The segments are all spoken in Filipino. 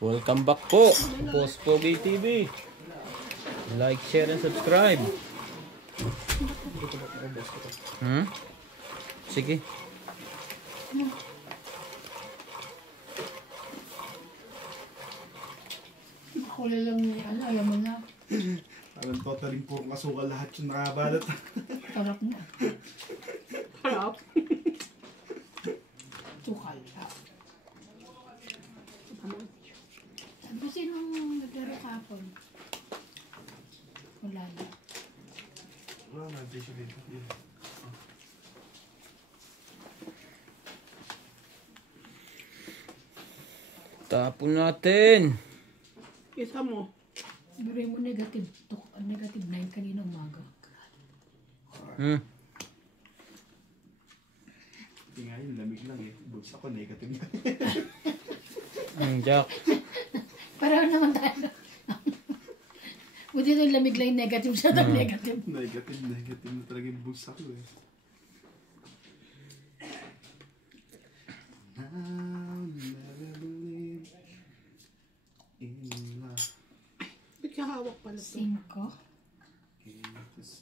Welcome back po, Boss Pogi TV. Like, share, and subscribe. Sige. Kulay lang ni ayaw mo na. Alam ko, taling puro kasukal lahat yung nakabalat. Sarap na. Harap. Sukal. Sabi ko sinong naglaro kapon? Wala na. Wala na, tissue dito. Tapon natin. Isa mo. Biruin mo negative 9 kanina umaga. Hindi nga yun, lamig lang eh. Bulsa ko, negative na. Jack. Pareho naman tayo. Buti ito lamig lang yung negative siya ng negative. Negative na talaga yung bulsa ko eh. I'll never believe in love. Ba't ka hawak pala ito? 5. Tapos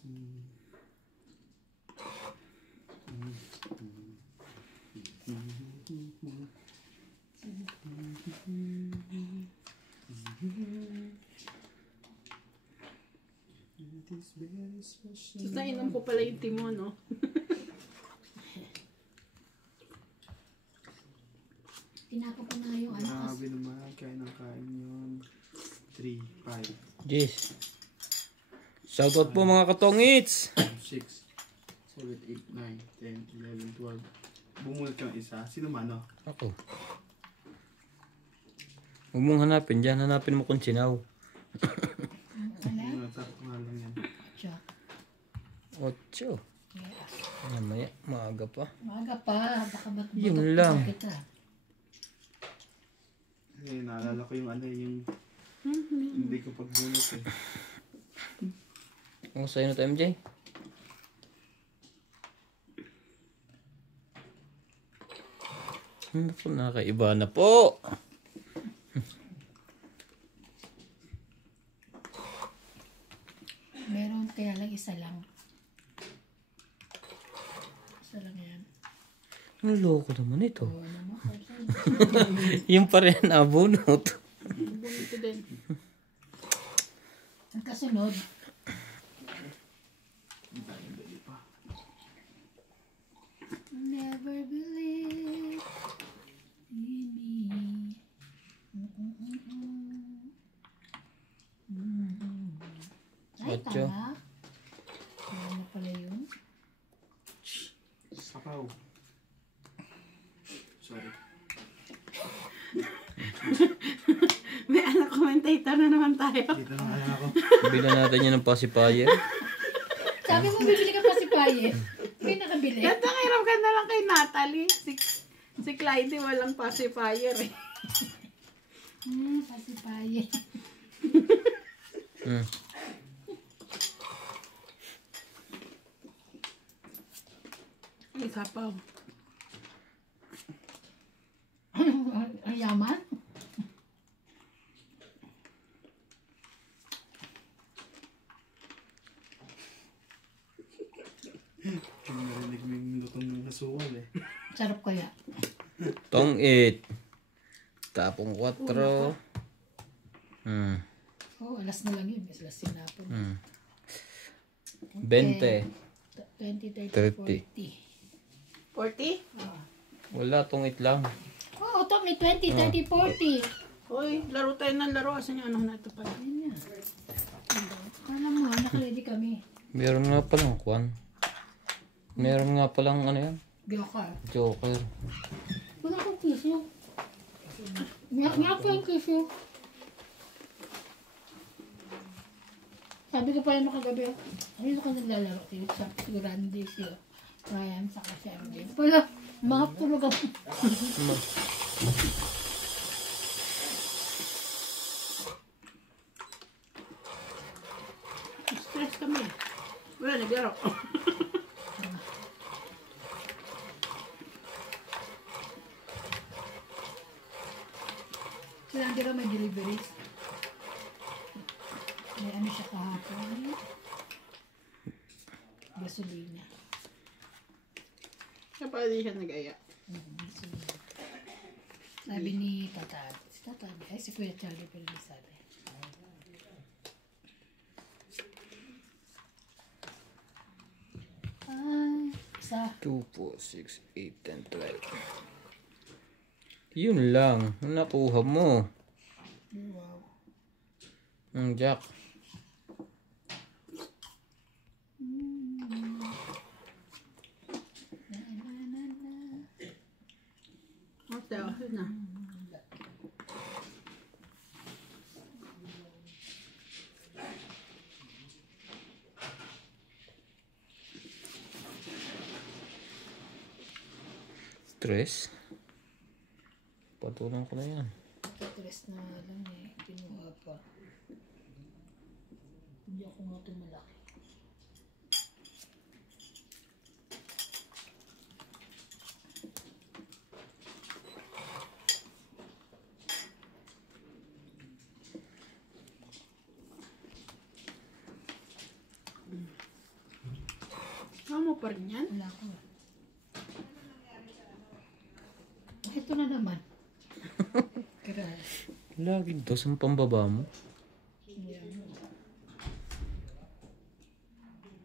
nainom ko pala yung timo, no? Tinapa ko na yung ano. Grabe naman, kain yun. 3, 5, Jeez. Shoutout po mga katongits. 6, 7, 8, 9, 10, 11, 12. Bumulat kang isa. Sino mano? Ako. Huwag mong hanapin dyan. Hanapin mo kung sinaw. Natap ko nga lang yan. 8. Yes. Mamaya, maaga pa. Maaga pa. Baka Yun lang. kita. Eh, naalala ko yung ano, yung hindi ko pagbunot eh. Ang sa'yo na to, MJ? Nakaiba na po. Meron kaya lang isa lang. Isa lang yan. Ang loko naman ito. Oo naman. Yung pa rin abunot. Bunito din. Ang kasunod. Never believe in me. Ay, 8. tama. Ano pala yun? Sapaw. Sorry. May anak commentator na naman tayo. Dito na kaya ako. Bilan natin yun ng pacifier. Sabi mo, bibili ka pa si Paye. May nakabili. Ganda, hiram ka na lang kay Natalie. Si Clyde walang pacifier eh. Pa si Paye. Ay, sapaw. Ang yaman. Kung narinig mo yung lutong ng kasukal eh. Sarap kaya. Tong 8. Tapong 4. Oh, alas na lang yun. Alas sinapon. 20. 20, 30, 30. 40? 40. Wala, tong 8 lang. Oo, ito may 20, 30, 40. Hoy, laro tayo ng laro. Asan yung ano na ito pala? Ayun na. Alam mo, naka-ready kami. Meron nga palang kwan. Meron nga palang ano yan? Joker. Joker. Wala akong tissue. Nga pa yung tissue. Sabi ko pa yung makagabi, ayun ka naglalaro. Siguro hindi siya. Ryan, saka si MJ. Wala, mga tulog ako. Stress kami. Wala, naglaro. Sila hindi raw may deliveries. May ano siya kahapon. Gasolina. Kaya pala di siya nag-aya. Gasolina. Sabi ni Tata. Si Tata. Ay, si Kuya Charlie pero hindi sabi. Ay, isa. 2, 4, 6, 8, 10, 12. Yun lang. Ang nakuha mo. Wow. Jack. Okay, okay na. Stress. Patulang ko na yan. Stress na lang eh. Kinuha pa. Hindi ako nga ito malaki. Ano mo pa rin yan? Wala ko. Ito na naman. Crush. Lagi to sa pambaba mo. Yan.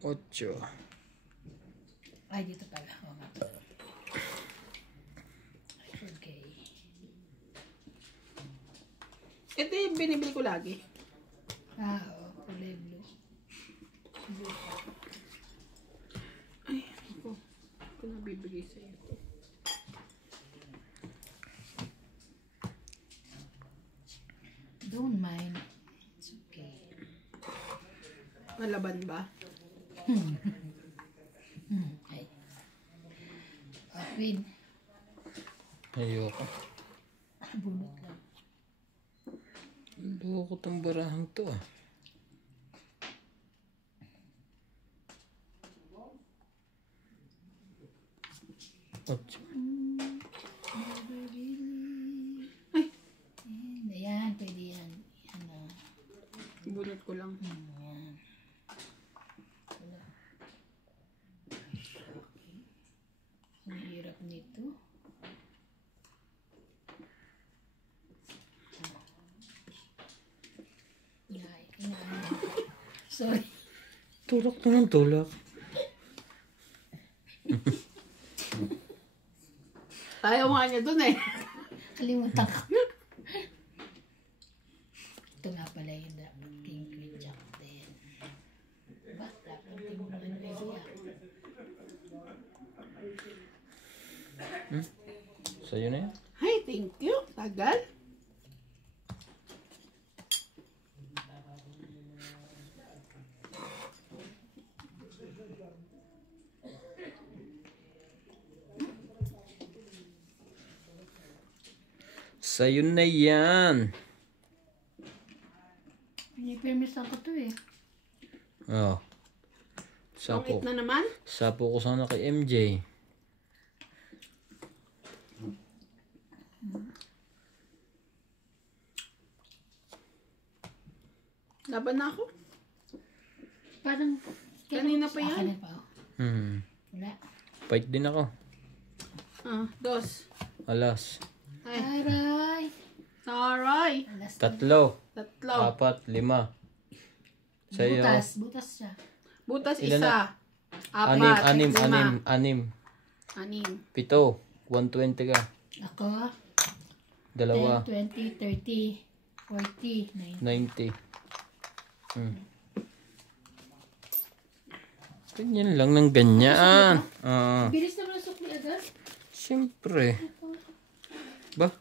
8. Ay, dito pala. Oo nga. Okay. Ito yung binibili ko lagi. Ah, oo. Kulay blue. Blue pa. Ay, ako. Ako nabibigay sa'yo. Don't mind. It's okay. Malaban ba? Ay. Queen. Ayoko. Bunot lang. Ayoko tong barahang to ah. Ocho. Ayan, pwede yan. Yan na. Bunot ko lang. Yan. Wala. Ang hirap nito. Sorry. Tulak na ng tulak. Ayaw nga niya dun eh. Kalimutan ko. Ito nga pala yung dapat king queen jack din. Ba? Dapat king mo naman idea. Sa'yo na yan. Hi, thank you. Tagal. Sa'yo na yan. Pinipermis ako to eh. Oh. Pangit Sapo. na naman. Sapo ko sana kay MJ. Laban na ako. Parang... Kanina pa yan. Kanina pa ako. Wala. Fight din ako. Ah, dos. Alas. Ay, Aray! taray. Alas na. 3, Tatlo. 4, 5. Sa'yo. Butas. Butas siya. Butas Ilan isa. na? Apat. 6, lima. 6. Anim. 7. 120 ka. Ako, 2. 10, 20, 30, 40, 90. 90. Ganyan lang ng ganyan. Bilis naman ang sukli agad. Siyempre. Ba?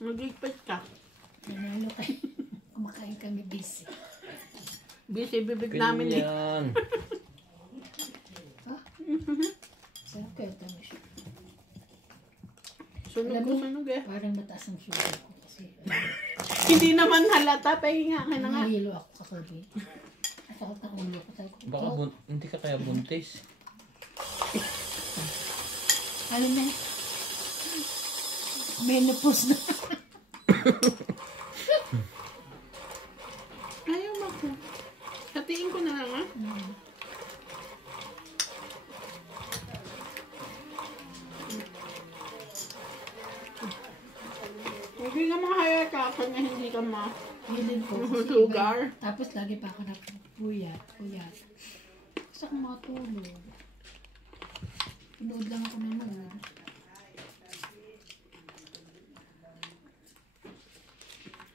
Magigpit ka. Nanalo kayo. Kumakain kami busy. Busy bibig namin eh. Ganyan. Ha? Sarap kayo tamis. Sunog Alam ko mo, sunog eh. Parang mataas ang sugar ko kasi. Hindi naman halata. Pahinga ka na nga. Nahihilo ako kakabi. At ako ng ulo ko. Sabi ko, Baka hindi ka kaya buntis. Alam na. Menopause na. Ayaw ako. Hatiin ko na lang, ha? Hindi ka makahaya ka kanya hindi ka Feeling ko. Sugar. Tapos lagi pa ako na puyat. Gusto akong makatulog. Pinood lang ako naman.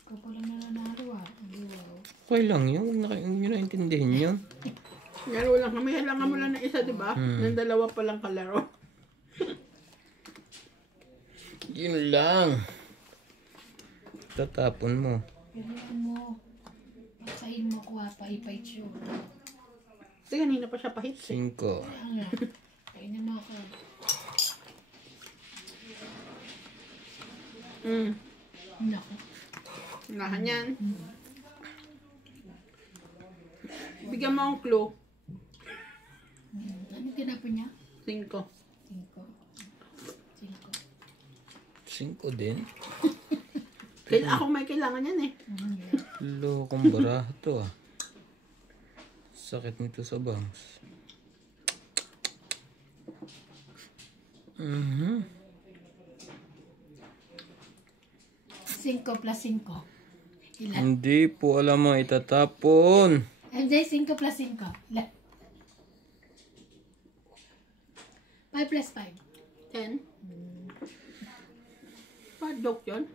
Kapag lang nananalo Wow. Okay lang yun. Huwag nyo naintindihin yun. Laro lang kami. Kailangan mo lang ng isa, di ba? Ng dalawa pa lang kalaro. Yun lang. Tatapon mo. Pinutin mo. Pagsahin mo ko paipay siyo. Kasi kanina pa siya pahit. 5. Kainin mo ako. Nako. Nahan yan. Bigyan mo akong clue. Ano tinapon niya? 5. 5 din. Ako may kailangan yan eh. Lokong baraha to ah. Sakit nito sa bangs. 5 plus 5. Ilan? Hindi po alam mo itatapon. MJ, 5 plus 5. Ilan? 5 plus 5. 10. Pa-joke yun?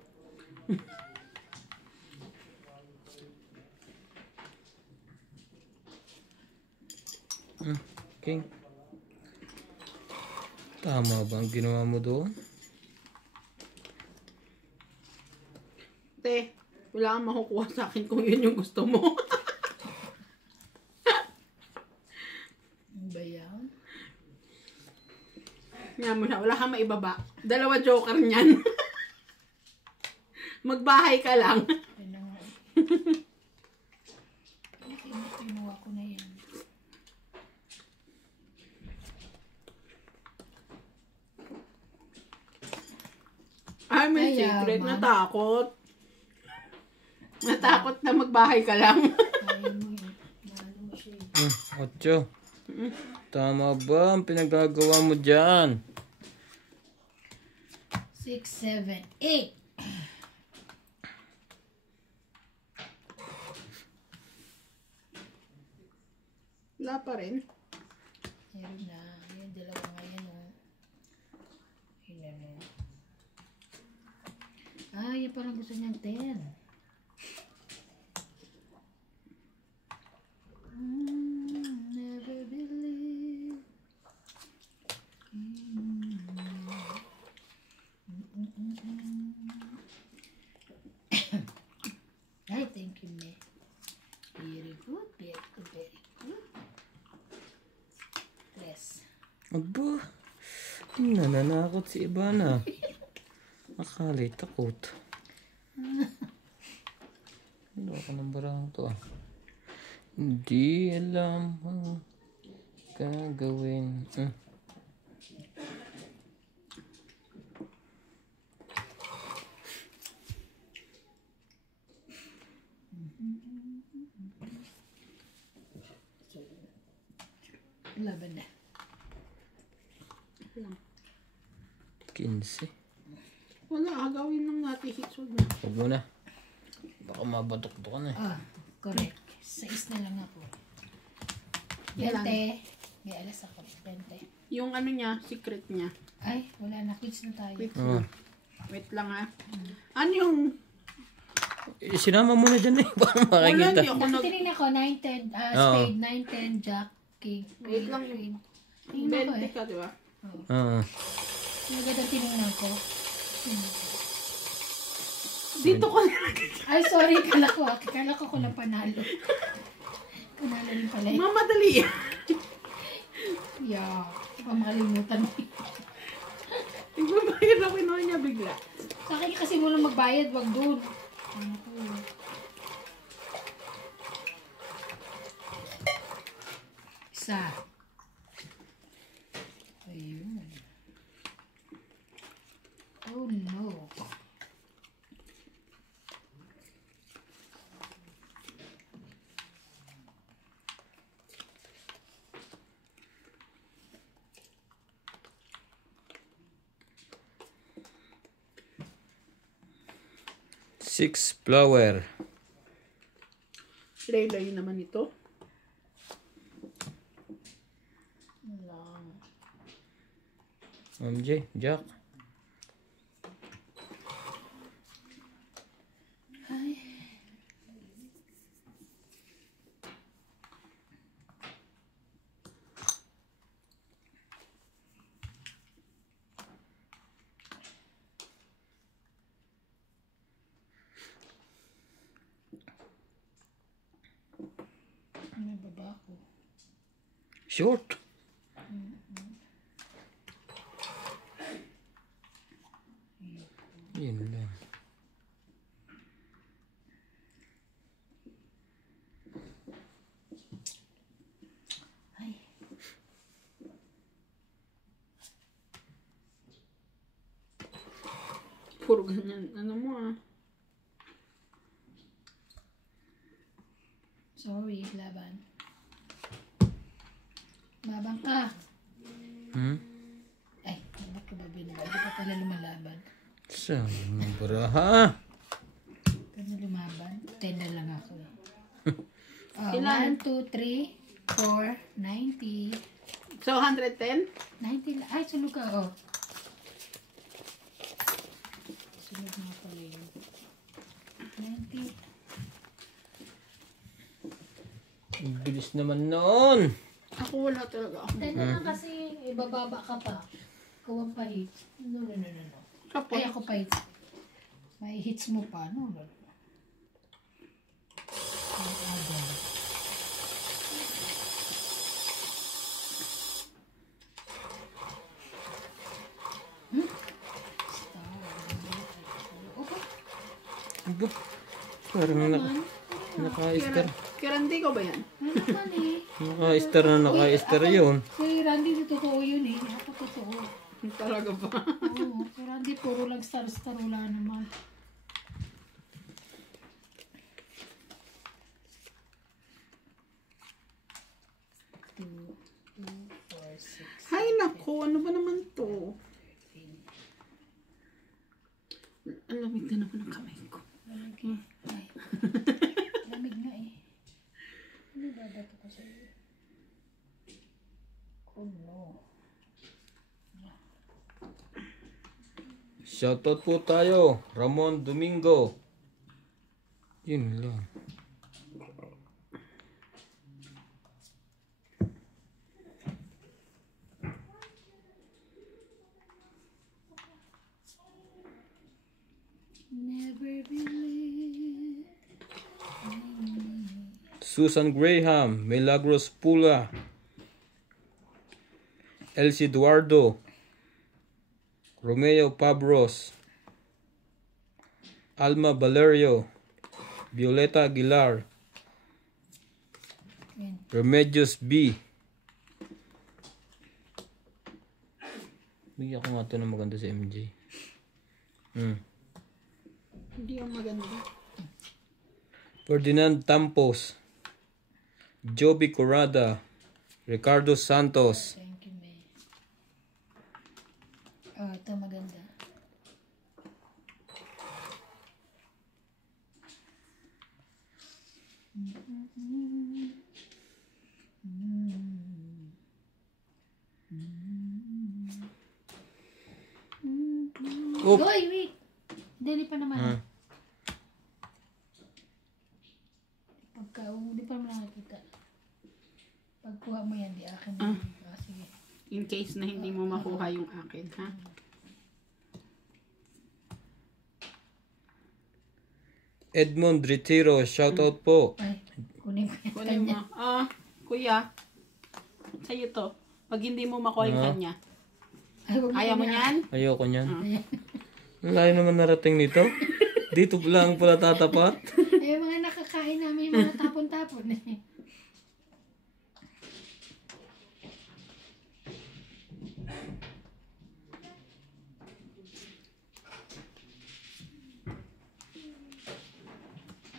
Okay. Tama ba ang ginawa mo doon? Te, wala kang makukuha sa akin kung yun yung gusto mo. Ano ba yan? Nga mo siya, wala kang maibaba. 2 joker niyan. Magbahay ka lang. Ano nga? Kinuha ko na yan. Ay, may secret. Natakot. Natakot na magbahay ka lang. Ayaw mo yun. Mahalo mo siya. 8. Tama ba ang pinagagawa mo dyan? 6, 7, 8. Wala pa rin. Meron na. Yung dalawa ngayon. Ilan mo. Yung parang gusto niyang 10. Never believe. Ay, thank you, me. Very good, very good, very good. 3. Aba, nananakot si Ivana. Akali, takot. Ano ka ng barang to ah. Hindi alam ang gagawin. Laban na. 15. Wala, agawin ng natin hitsod na. Huwag mo na. Baka mabatok-tok ka na. Correct. 6 na lang ako. Ilan? 20. May alas ako. 20. Yung ano niya, secret niya. Ay, wala na. Quits na tayo. Wait, Oh. wait lang ha. Ano yung... Sinama mo na dyan eh. Baka makikita. Wala, hindi ako Tinignan ko, 9, 10, spade, 9, 10, jack, king, Wait lang. queen. Tingnan ko 20 ka, di ba? Oo. Naganda tinignan ko. Dito ka na. Ay, sorry, kala ko lang panalo. Panalo rin pala yun. Mamadali. Yeah, baka makalimutan mo. Nagbabayad ako niya bigla. Sa akin kasi mo lang magbayad, wag doon. Ano ko? Isa. Ayun. Oh no. 6 flower. Laylay naman ito. Lang. MJ, Jack. Ay. Ano ba ako? Short. Yun lang. Ay. Puro ganyan. Ano mo ah. Sorry, laban. Babang ka. Hmm? Ay, bakit ka ba binaba? Di pa pala lumalaban. Sayang ng baraha. Kaya lumaban. 10 na lang ako eh. Ilan? 1, 2, 3, 4, 90. So, 110? 90 lang. Ay, sulog ka, oh. Sulog nga pala yun. 90. Ang bilis naman noon. Ako wala talaga ako. Dahil na kasi ibababa ka pa. Ikaw ang pa-hits. No. Tapos, Ay, ako pa-hits. May hits mo pa. No. Ay, agad. Aba, parang naka-star. kay Randy ko ba yan? Ano naman eh. Naka-star na naka-star yun. Kay Randy, totoo yun eh. Ako totoo. Talaga ba? Oo, kay Randy, puro lang star-star. Wala naman. Two, four, six. Hay nako, ano ba naman to? Ang lamig na naman ang kamay ko. Ay, lamig nga eh. Ano ba dato ko sa iyo? Oh no. Shoutout po tayo. Ramon Domingo. Yun lang. Never believe. Susan Graham, Milagros Pula, Elsie Eduardo, Romeo Pabros, Alma Valerio, Violeta Aguilar, Yan. Remedios B. Bigyan ko nga ito ng maganda sa MJ. Hindi yung maganda. Ferdinand Tampos, Joby Corrada, Ricardo Santos, Thank you, May. Oh, ito maganda. Oop. Hoy, wait! Hindi pa naman. Hindi pa naman nakikita. Pagkuha mo yan, di akin. Sige. In case na hindi mo makuha yung akin, ha? Edmond Retiro, shoutout po. Ay, kunin ko yan. Kunin mo. Kuya. Sa'yo to. Pag hindi mo makuha yung kanya. Ay, huwag Ayaw mo na. niyan? Ayoko niyan. Ang layo naman narating nito. Dito lang pala tatapat. Ay, yung mga nakakain namin, yung mga tapon-tapon eh.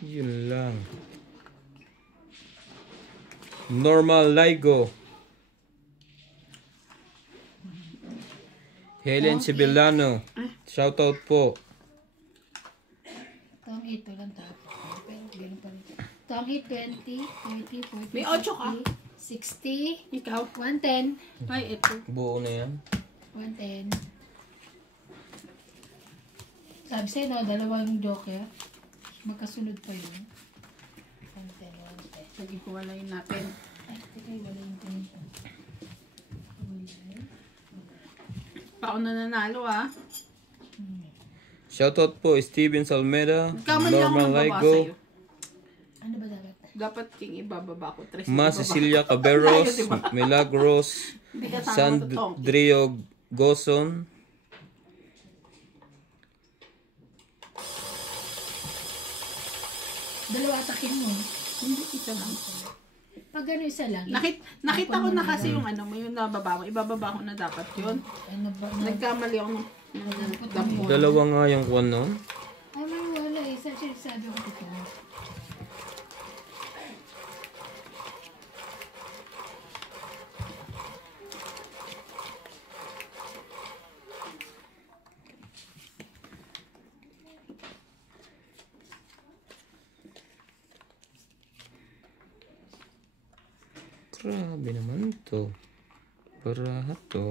Yun lang. Normal Ligo. Helen Sibillano. Shoutout po. Tang 8 lang tapos. Pero ganun pa rin. Tang 8, 20, 30, 40, May 8 ka. 50, 60, Ikaw? 110. Ay, ito. Buo na yan. 110. Sabi sa'yo, no, dalawang joker. Magkasunod pa yun. 110, 110. Sige, kuwalayin natin. Ay, teka, wala yung ganito. Ako na nanalo, ah. Shoutout po Steven Salmeda, Kamali ako Norman magbaba Laigo, sa'yo. Ano ba dapat? Dapat king ibababa ko. Tres Ma ibababa. Cecilia Caberos, Layo, diba? Milagros, Hindi ka tama Sandrio Goson, Dalawa atakin mo. Hindi, isa lang. Pag ano isa lang. Nakita ko na kasi yung ano mo, yung nababa mo. Ibababa ko na dapat yun. Ano ba? Nagkamali ako ng dampon. dalawa nga yung kwan nun. Ay, may wala eh. Sabi ko totoo. Grabe naman to. Barahat to.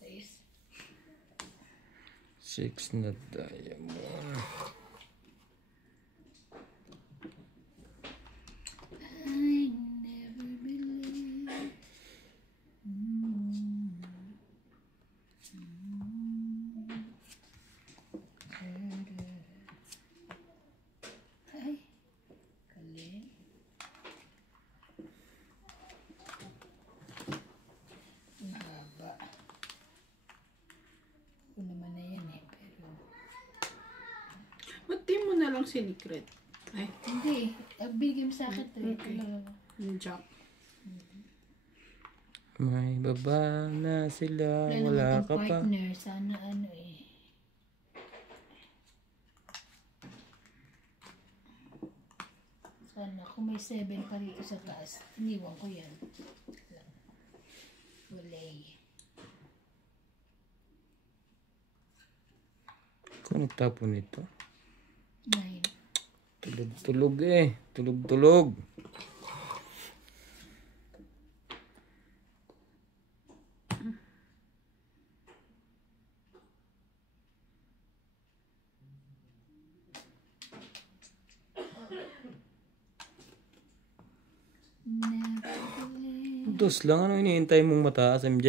Says. 6 na diamond. I never believe. Ay, galing. Ang haba. Ako naman na yan eh, pero... Ba't di mo na lang sinikret? Ay, Hindi, bigay mo sa akin to. Okay. yung jack. May baba na sila. Wala ka pa. Partner, sana ano eh. Sana kung may 7 pa rito sa taas, iniwan ko yan. Walay. Kung nagtapon nito. 9. Tulog-tulog eh. Tulog-tulog. Never believe. Dos lang. Ano iniintay mong mataas, MJ?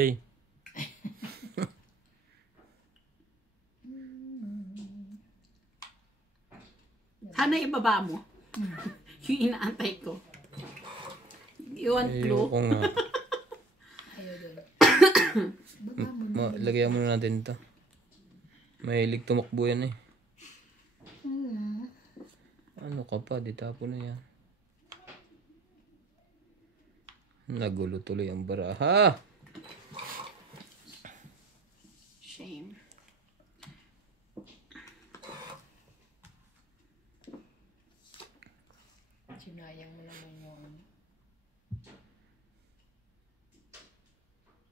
Sana ibaba mo. Yung inaantay ko. You want clue? Ayoko nga. Ayaw doon. Baba mo na. Lagyan muna natin to. Mahilig tumakbo yan eh. Ano ka pa? Di tapo na yan. Nagulo tuloy ang baraha. Shame. Sinayang mo naman yung...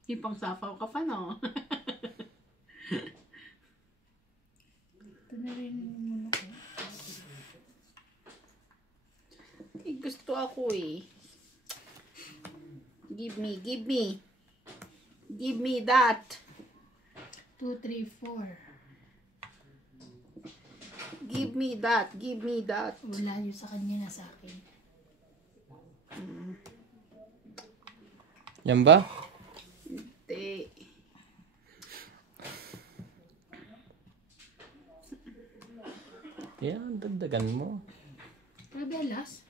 Ipang sapaw ka pa, no? Ito na rin muna ko. Eh, gusto ako eh. Give me, give me. Give me that. 2, 3, 4. Give me that. Give me that. Wala yun sa kanya na sa akin. Yan ba? Hindi. Yan, dagdagan mo. Rabelas?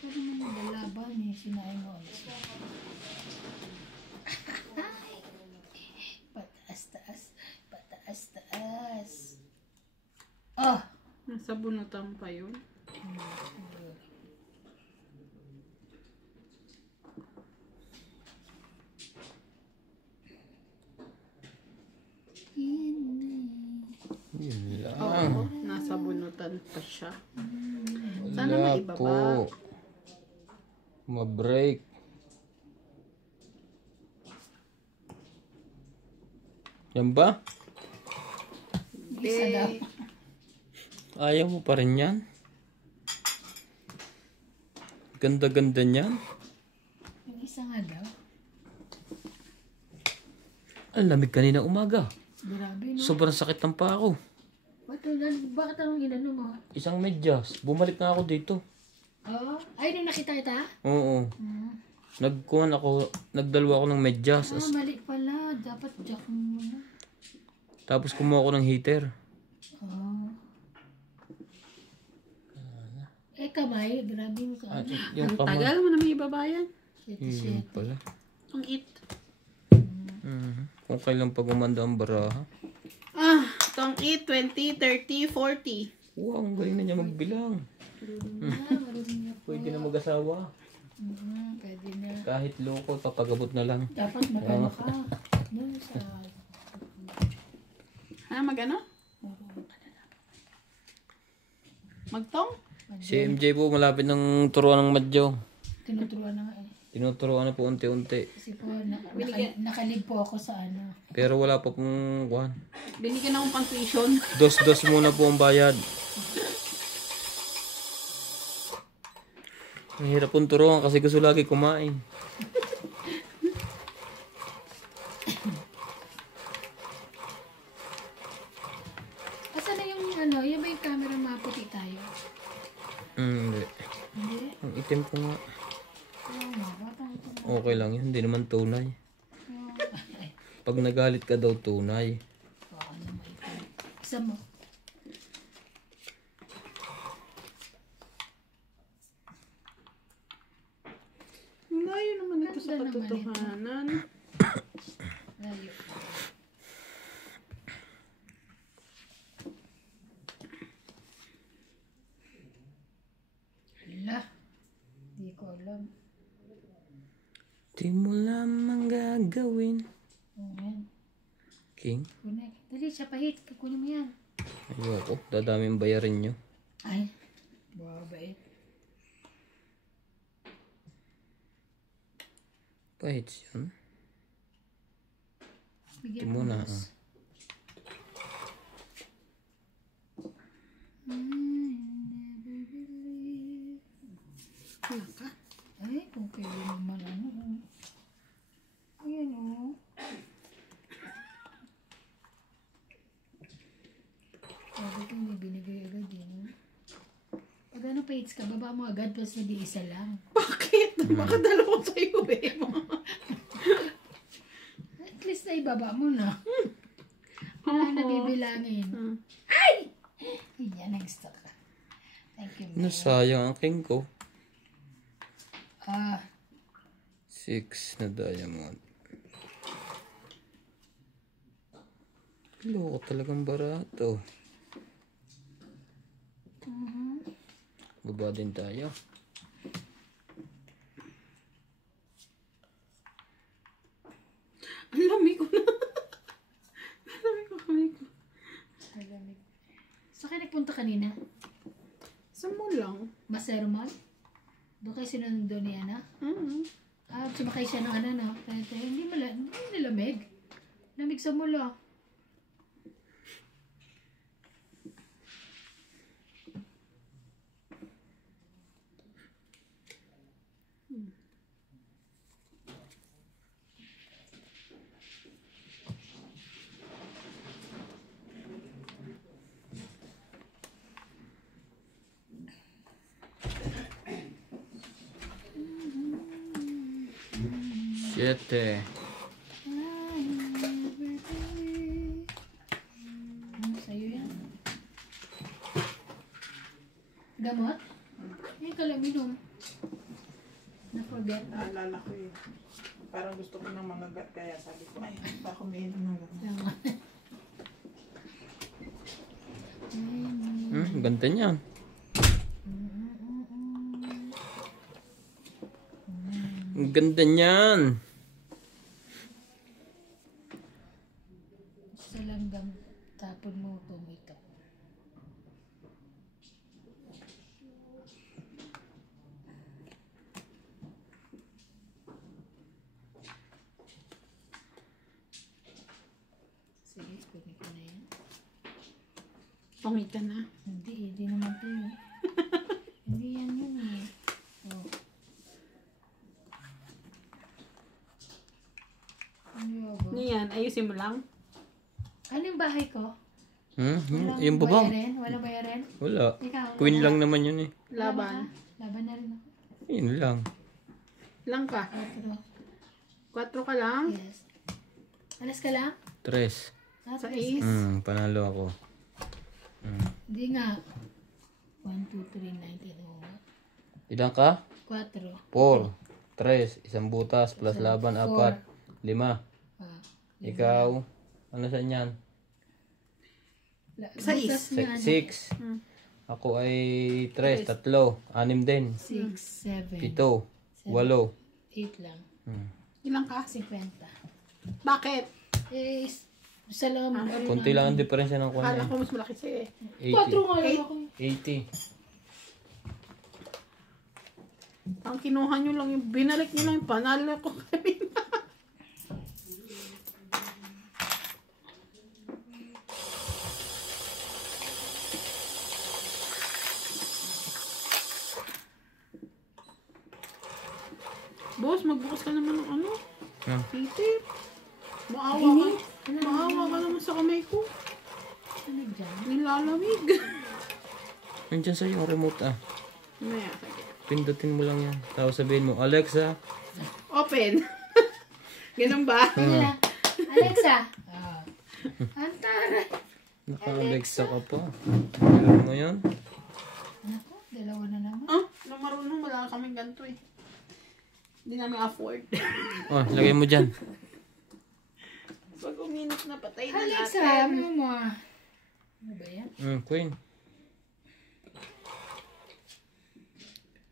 Pwede mo nagalaban eh. Sinayang mo. Pataas, taas. Pataas, taas. Oh! Nasa bunutan pa yun. Yun lang. Oo, nasa bunutan pa siya. Sana Wala maibaba. po. Ma-break. Yan ba? Isa daw. Ayaw mo pa rin yan? Ganda-ganda niyan. Yung isa nga daw. Ang lamig kanina umaga. Grabe, no? Sobrang sakit ng paa ko. Bakit anong ginano mo? Isang medyas. Bumalik na ako dito. Oo. Ay, nung nakita kita? Oo. Nagdalawa ako ng medyas. Mali pala. Dapat jack mo muna. Tapos kumuha ako ng heater. Oo. Kamay. Grabe mo ka. Yung Ang kamay. tagal mo na may ibabayan. Yun pala. Ang it. Kung kailan pa gumanda ang baraha. Itong 8, 20, 30, 40. Wow, ang galing na niya magbilang. Marunong niya po. Pwede na mag-asawa. Pwede na. Kahit loko, papagabot na lang. Dapat magano ka. Doon sa... Magano? Magtong? Si MJ po, malapit ng turuan ng madyo. Tinuturuan na nga eh. Tinuturuan na po unti-unti. Kasi po, nakalib po ako sa ano. Pero wala pa pong kuhan. Binigyan akong pang tuition. Dos-dos muna po ang bayad. Ang hirap pong turuan kasi gusto lagi kumain. Asan na yung ano, yun ba yung camera maputi tayo? Hindi. Hindi. Ang itim po nga. Oo nga, bata ito. Okay lang yun, hindi naman tunay. Pag nagalit ka daw tunay. Oo naman ito. Isa mo. Layo naman ito sa Ganda naman ito. katotohanan. Layo. Hala. Hindi ko alam. Di mo lamang gagawin. Ayan. King? Kunin. Dali, siya pahit. Kunin mo yan. Ayoko, dadaming bayarin nyo. Ay. Babait. Pahit yan. Bigyan Ito muna. boss. Wala ka. Ay, kung pwede naman ano. Ayan o. Sabi ko hindi binigay agad yun. Pag ano page ka, baba mo agad, plus hindi isa lang. Bakit? Baka dalawa sa'yo eh. At least na ibaba mo na. Wala na bibilangin. Hmm. Ay! Yan ang gusto ka. Thank you, man. Nasayang ang king ko. 6 na diamond. Loko talagang barato. Baba din tayo. Ang lamig ko na. Ang lamig ko kamay ko. Malamig. Saan kayo nagpunta kanina? Sa mo lang. Masero Mall? Doon kayo sinundo ni Ana? Sumakay siya ng ano, no? Hindi nilamig. Lamig sa mula. Siete. Ano sa'yo yan? Gamot? Ay, kalaminom. Na-forget. Naalala ko eh. Parang gusto ko ng mga gat, kaya sabi ko, ay, baka may inom ng gamot. Ganda niyan. Ang ganda niyan. Sa langgam, tapon mo tomato. Pangit ka na. Hindi naman to yun. Hindi yan yun eh. Oh. Ano yan? Ayusin mo lang. Ano yung bahay ko? Yung babang. Walang bayarin? Wala. Ikaw? Queen lang naman yun eh. Laban. Laban na rin ako. Yun lang. Lang ka. 4 ka lang. Yes. Alas ka lang? 3. Ah, Sa tres. ace. Panalo ako. Hindi nga. 1, 2, 3, 19. Oo nga. Ilan ka? 4. 4. 3. Isang butas plus laban, 4. 5. Ah. Ikaw, ano saan yan? Sa butas is. nga, 6. Ako ay 3. 3. 6 din. 6, 7, 7. 8. 8 lang. Ilang ka? 50. Bakit? Eh, sa lang. Kunti lang ang diferensya ng kuwan Kala eh. ko mas malaki sa'yo eh. 4 nga lang ako. 80. Ang kinuha nyo lang yung, binalik nyo lang yung panalo ko kanina. Boss, magbukas ka naman ng ano? Peter. Maawa ka. Maawa ka naman sa kamay ko. Ano dyan? Nilalamig. Nandiyan sa yung remote ah. Maya, sige. Pindutin mo lang yan. Tapos sabihin mo, Alexa. Open. Ganun ba? Alexa. Antara. Naka-Alexa ka pa. Alam mo yun? Ako, dalawa na naman. Ah, nung marunong wala kaming ganito eh. Hindi namin afford. Oh, lagay mo dyan. Pag uminit na patay na Alexa, natin. ano mo? Ano ba yan? Queen.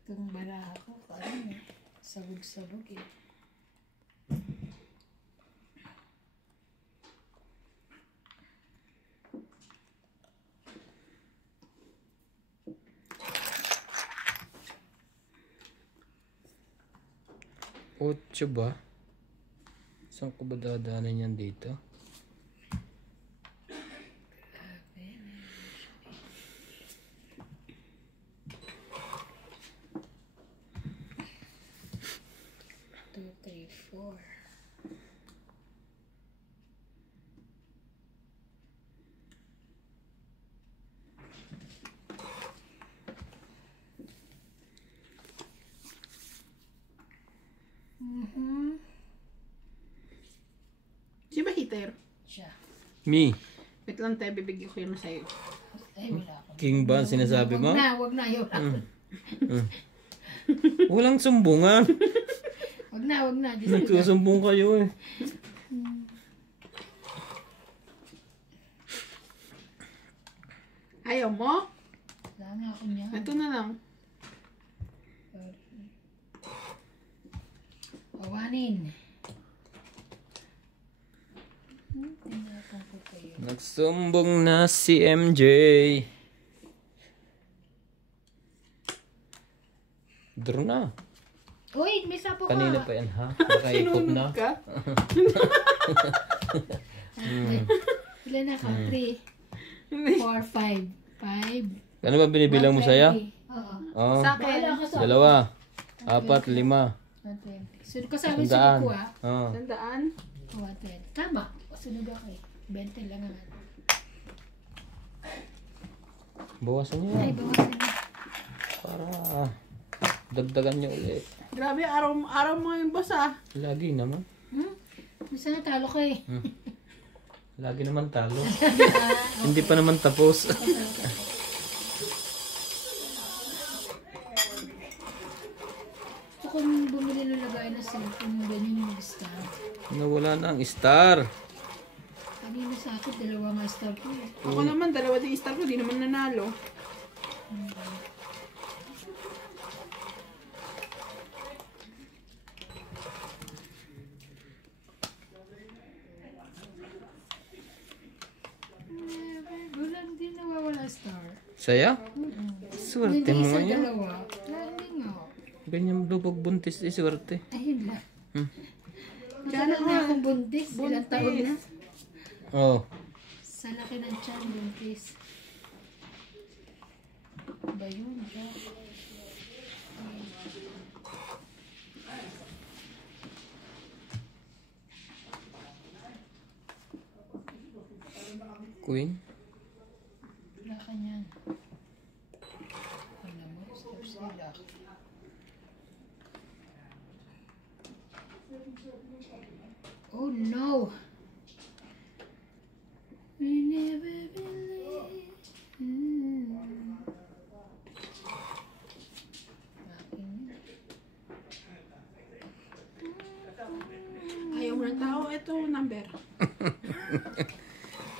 Itong baraha ko, parang sabog-sabog eh. Otso ba? Saan ko ba dadaanan yan dito? Two, three, four. Si ba heater? Siya. Me. Wait lang tayo, bibigyan ko yun sa'yo. Ay, wala ako. King ba ang sinasabi mo? Wag na, yun. Walang sumbungan. Wag na. Nagsusumbong kayo eh. Ayaw mo? Wala nga ako niya. Ito na lang. Awanin. Tinapon ko kayo. Nagsumbong na si MJ. Draw na. Uy, may sapo ka. Kanina pa yan ha? Nakaipot na. Sinunod ka? Ilan na ka? 3, 4, 5. 5. Ano ba binibilang mo saya? Oo. Oh, Sa akin. Wala ka sa 2, 4, 5. 120. So, kasama yung 100. sunod ko ah. Oh. Tandaan. 120. Tama. Sunod ako eh. 20 lang naman. Bawasan niyo Ay, yan. bawasan niya. Para dagdagan niyo ulit. Grabe, araw mo yung basa. Lagi naman. Bisa natalo ka eh. Lagi naman talo. Hindi pa naman tapos. Gusto kong bumili ng lagay na cellphone mo ganyan yung star. Nawala na ang star. Kanina sa akin, 2 nga star ko eh. Ako naman, 2 din star ko, di naman nanalo. Walang din nawawala star. Saya? Swerte Hindi mo isa, ngayon. 2. Hindi nga. Ganyan lubog buntis eh, swerte. Ayun lang. Diyan Matagal na akong buntis. Ilang taon na. Oh. Sa laki ng tiyan, buntis. Ba yun? Jack? Queen? Wala ka niyan. Alam mo, step sila. Oh no! We never believe. Ayaw mo ng tao. Ito, number.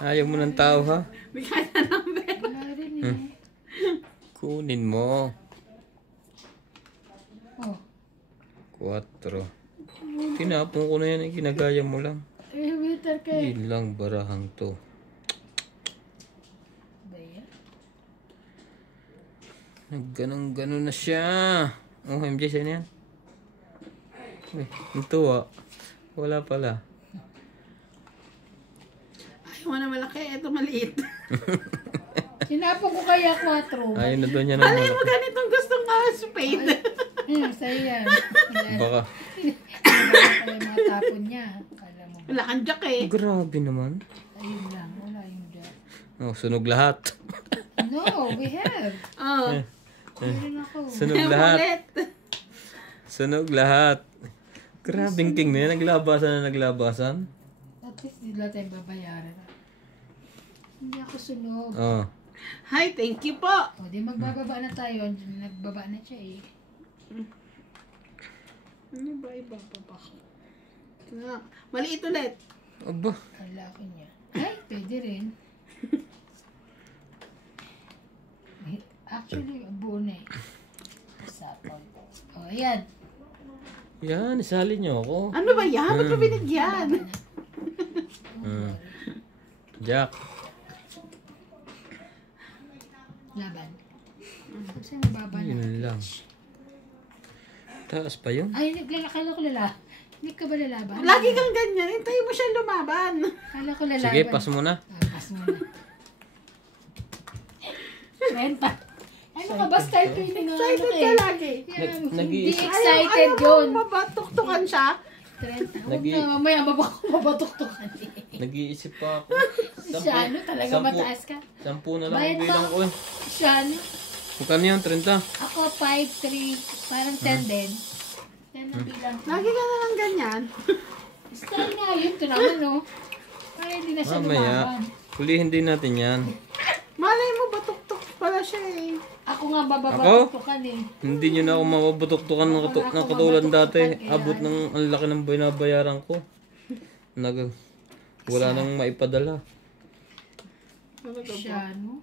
Ayaw mo ng tao, ha? Bigyan na number. Wala rin eh. Kunin mo. Oh. 4. Tinapon ko na yan. Ginagaya mo lang. Waiter kay. Yun lang barahang to. Ba yan? Nagganon-ganon na siya. Oh, MJ, saan yan? Uy, ito wala pala. Ayaw mo na malaki. Ito maliit. Sinapon ko kaya 4. Ayun na doon niya ng Alay mo malaki. ganitong gustong spade. Sa'yo yan. Baka. Wala yung mga tapon niya. Kala mo. Wala kang jack eh. Grabe naman. Ayun lang. Wala yung dyan. Oh, sunog lahat. No, we have. Oh. Meron ako. Sunog lahat. Ulit. Sunog lahat. Grabing king na yan. Naglabasan. At least di lang tayo babayaran. Hindi ako sunog. Oh. Hi, thank you po. O, di magbababa na tayo. Nagbaba na siya eh. Ano ba iba pa? Maliit ulit. Aba. Ang laki niya. Ay, pwede rin. Actually, buo na eh. Sapon. O, ayan. Yan, isali niyo ako. Ano ba yan? Ba't mo binigyan? Jack. Laban. Kasi nababa na. Yun lang. Taas pa yun. Ay, akala ko lala. Hindi ka ba lalaban? Lagi kang ganyan. Hintayin mo siya lumaban. Akala ko lalaban. Sige, pass mo na. Pass mo na. 30. Ano ka ba? Start ko yung Excited ka lagi. Hindi Nag-iisip. excited Ayaw yun. mo mabatuktukan siya. 30. Huwag na, mamaya mabatuktukan eh. Nag-iisip pa ako. Siya ano, talaga mataas ka. 10 na lang Bayad ang bilang pa. ko eh. Siya ano, Magkano yun? 30? ako 5'3", parang 10 din. 10 ang bilang ko. Lagi ka na lang ganyan. Style nga yun, ito naman no. Para hindi na siya Mamaya. lumaban. Hulihin din natin yan. Malay mo, batuktok pala siya eh. Ako nga babatuktukan eh. Hindi nyo na ako mababutuktukan ng katulad dati. Abot ng ang laki ng binabayaran ko. Wala nang maipadala. Siya ano.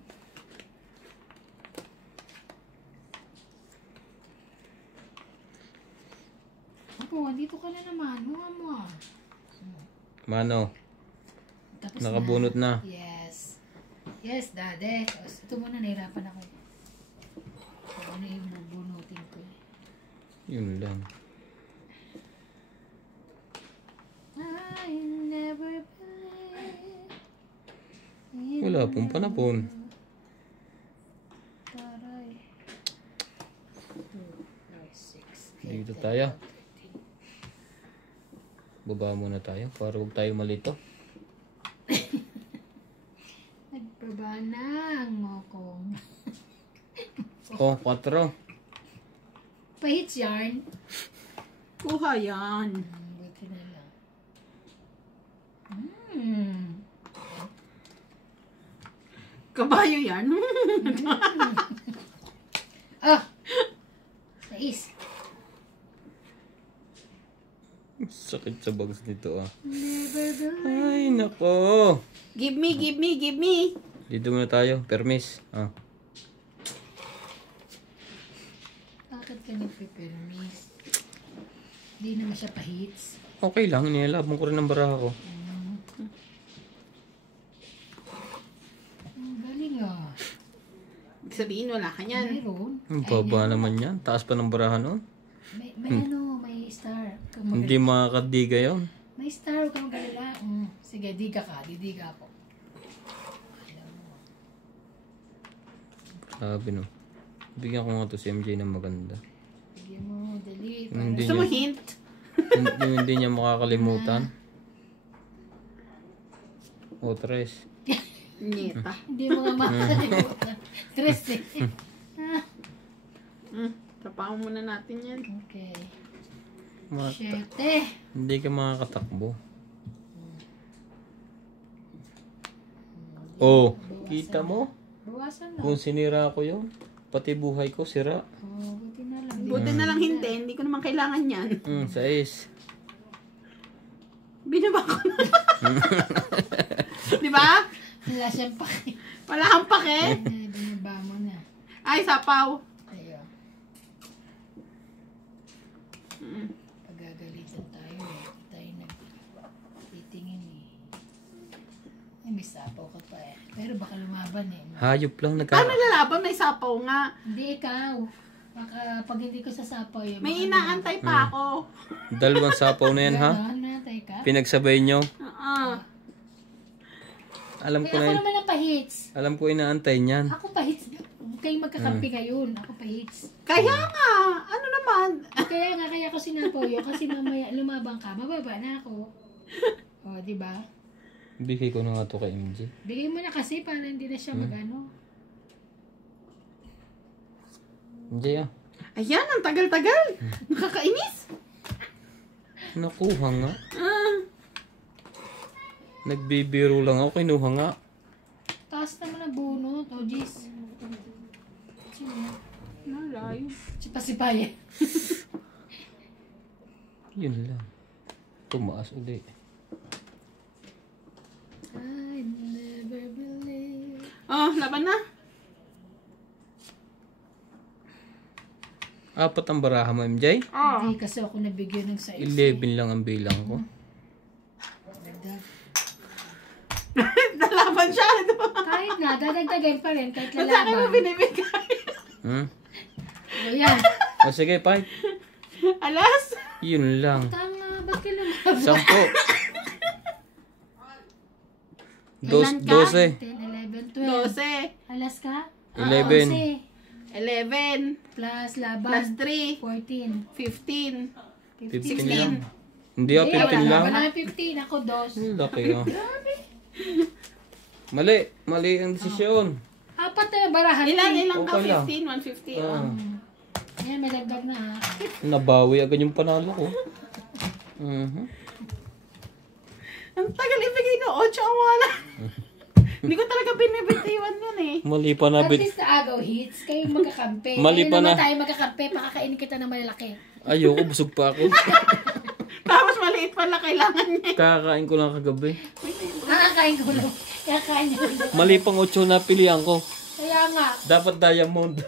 Ako, andito ka na naman. Mga mo. Mano, Tapos nakabunot na. Yes. Yes, dade. Ito muna, nahirapan ako. Kung ano yung bubunutin ko. Yun lang. I never believe. Wala pong panapon. Taray. 2, 4, 6. Dito tayo. Baba muna tayo para huwag tayo malito. Nagbaba na ang mokong. Oh, 4. Pahits yarn. Kuha yan. Buti na lang. Kabayo yan. Ah! Sais. Sakit sa bags nito ah. Never believe. Ay, nako. Give me, give me, give me. Dito muna tayo. Permis. Ah. Bakit ka nagpe-permis? Hindi naman siya pahits. Okay lang. Nilabang ko rin ang baraha ko. Ang galing ah. Ibig sabihin, wala ka niyan. Meron. Ang baba naman yan. Taas pa ng baraha noon. May ano, may star. Kung Hindi makakadiga yun. may star, huwag kang galala. Sige, diga ka. Didiga ako. Grabe no. Bigyan ko nga to si MJ na maganda. Bigyan mo, dali. Hindi Gusto mo niya, hint? hindi niya makakalimutan. O, tres. Nita. Hindi mo nga makakalimutan. Tres eh. Tapakan muna natin yan. Okay. Mata. Siyete. Hindi ka makakatakbo. Oh, kita mo? Bawasan na. Kung sinira ko yun, pati buhay ko sira. Oh, buti na lang. Buti na lang hindi. Hindi ko naman kailangan yan. Sais. Binaba ko na. Di ba? Wala siyang pake. Wala kang pake. Binaba mo na. Ay, sapaw. Ayun. Pagagalitan tayo eh. Tayo nagtitingin eh. Ay, may sapaw ka pa eh. Pero baka lumaban eh. Hayop lang Ano lalaban? May sapaw nga. Hindi ikaw. Baka pag hindi ko sasapaw yun. May inaantay pa ako. Dalawang sapaw na yan, ha? Natay ka? Pinagsabay nyo. Ay, Alam ko ako na, naman ang pahits. alam ko inaantay niyan. Ako pahits. Kayo magkakampi ngayon. Ako pahits. Kaya nga. Ano naman? Kaya ako sinapaw yun. Kasi mamaya lumabang ka. Mababa na ako. O, di ba? Bigay ko na nga to kay MJ. Bigay mo na kasi para hindi na siya magano. MJ, ah. Ayan, ang tagal-tagal. Nakakainis. Nakuha nga. Nagbibiro lang ako, kinuha nga. Taas naman ang bunot. O, Jis. Nalayo. Sipa-sipayan. Yun lang. Tumaas ulit. I never believe. Oh, laban na. Apat ang baraha mo, MJ? Oh. Hindi kasi ako nabigyan ng size. 11 lang ang bilang ko. Dagdag. Nalaban siya. Kahit na, dadagdagan pa rin. Kahit Ba't sa akin mo lalaban. binibigay? O yan. O sige, fight. Alas. Yun lang. Tama, ba't ka lumaban? 10. Ilan ka? 12. 10, 11, 12. 12. Alas ka? 11. 11. Plus laban. Plus 3. 14. 15. 15 16. lang. Hindi ako 15 lang. Wala na 15. Ako 2. Laki ah. Mali. Mali ang desisyon. Apat na barahan. Ilan ka? Okay lang. 15, 150. Ah. Ayan, may dagdag na ha. Nabawi agad yung panalo ko. Ang tagal ibigay ng 8 ang wala. Hindi ko talaga binibitiwan yun eh. Mali pa At na least na agaw hits. Kayo magkakampi. Mali pa naman na. tayo magkakampi. Pakakainin kita ng malalaki. Ayoko, busog pa ako. Tapos maliit pala kailangan niya. Kakain ko lang kagabi. Nakakain ko lang. Kakain ko lang. Mali pang 8 na pilihan ko. Kaya nga. Dapat diamond.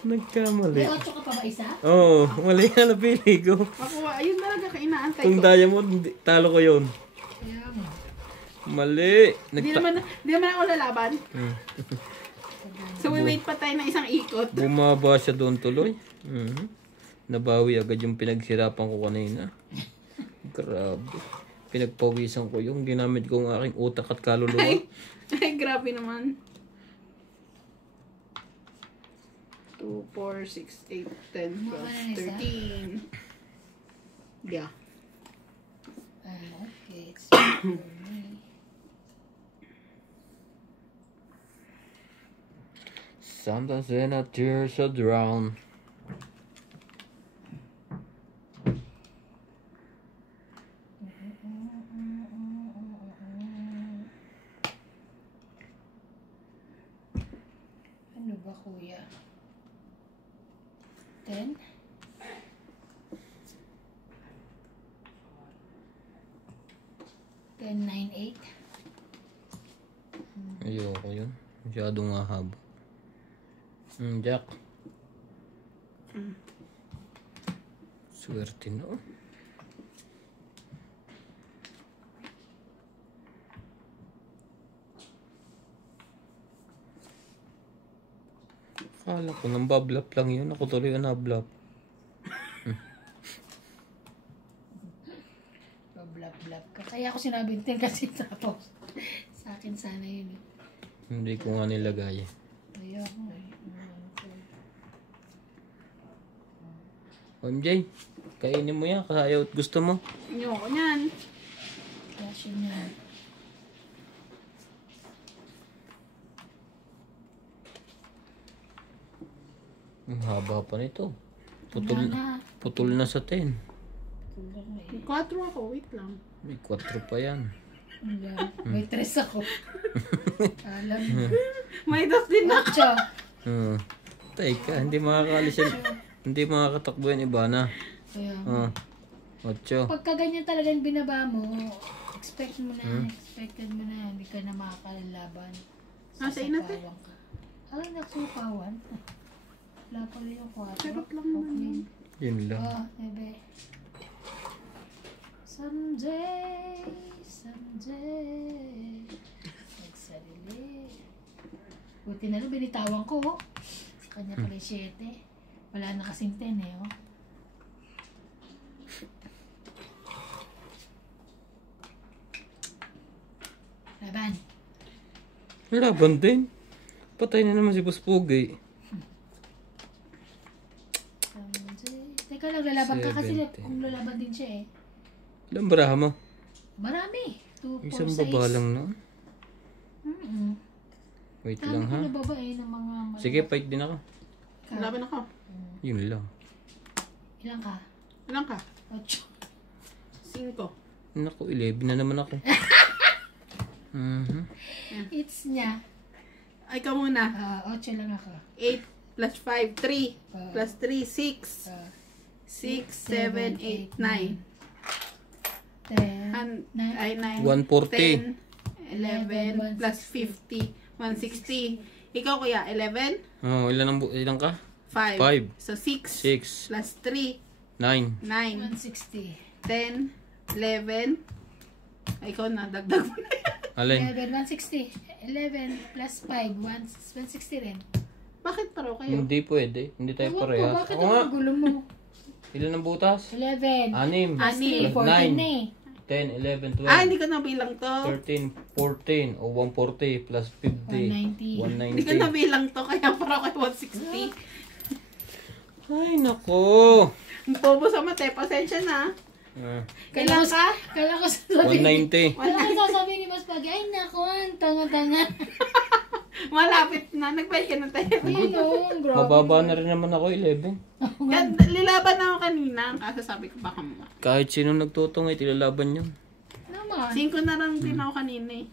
Nagkamali. May 8 ka pa ba isa? Oo, mali nga napili ko. Makuha, ayun talaga kainaantay Kung ko. diamond, talo ko yun. Kaya nga. Mali. Di naman ako lalaban. So we wait pa tayo ng isang ikot. Bumaba siya doon tuloy. Nabawi agad yung pinagsirapan ko kanina. Grabe. Pinagpawisan ko yung ginamit ko ang aking utak at kaluluwa. Ay, grabe naman. 2, 4, 6, 8, 10, 12, 13. Yeah. Okay. It's Sometimes when I tears are drown. Ano ba kuya? 10? Ten, 9, 8. Ayoko yun. Masyadong ahab. Jack. Swerte no. Akala ko nang bablap lang yun. Ako tuloy ang nablap. Blab-blab ka. Kaya ako sinabi 10 kasi tapos. Sa akin sana yun. Hindi ko nga nilagay. Ayoko eh. MJ, kainin mo yan. Kasayaw at gusto mo. Ayoko niyan. Kasi niya. Ang haba pa nito. Wala na. Putol na sa 10. Tulog na eh. May 4 ako, wait lang. May 4 pa yan. Wala. May 3 ako. Alam mo. May 2 din ako. Ocho. Teka, hindi makakaalis yan. Hindi makakatakbo yan iba na. Kaya, 8. pagka ganyan talagang binaba mo, expect mo na, expected mo na, hindi ka na makakalaban. Nasa inat eh. Sasapawan ka. Ah, nagsupawan. Wala pala yung 4. Sarap lang naman yun. Yun lang. Oh, bebe. Someday, someday, nagsarili. Buti na lang, binitawan ko, oh. Sa kanya pala yung 7. Wala na kasing 10 eh, oh. Laban. Laban din. Patay na naman si Boss Pogi. Someday. Teka lang, lalaban ka kasi 17. kung lalaban din siya eh. Ilang baraha mo? Marami. 2, 4, 6. Isang baba lang na. Wait Dami lang ko ha. na baba eh, ng mga... Sige, fight din ako. Laban ako. Yun lang. Ilan ka? Ilan ka? 8. 5. Naku, 11 na naman ako. It's niya. Ay, ka muna. 8 lang ako. 8 plus 5, 3. Ah. Plus 3, 6. 6, 7, 8, 9. 10. Ay, 9. 140. 10, 11, plus 50. 160. Ikaw kuya, 11? Oh, ilan ka? 5. Five. So 6. 6, Plus 3, 9. 9. 160. 10, 11. Ay, ikaw na, dagdag mo na yan. Alin? 11, 160. 11 plus 5, 160 rin. Bakit paro kayo? Hindi pwede. Hindi tayo Ewan ko, parehas. bakit Ako nga. ang gulo mo? Ilan ang butas? 11. 6. Plus 3, 14 Plus na 9. eh. 10, 11, 12. Hindi ko nabilang to. 13, 14, o 140 plus 50. 190. Hindi ko nabilang to, kaya paro kayo 160. Ay, nako. Ang bobo sa mate, pasensya na. Kailan ka? Kala ko sasabihin. 190. Kala ko sasabihin ni Mas Pag, ay nako, ang tanga-tanga. Malapit na. Nagbayad ka na tayo. Ayun o, grabe. Mababa na rin naman ako, 11. Lilaban na ako kanina. Kaso sabi ko baka mo. Kahit sino nagtutungay, tilalaban yun. Naman. 5 na lang din ako kanina eh.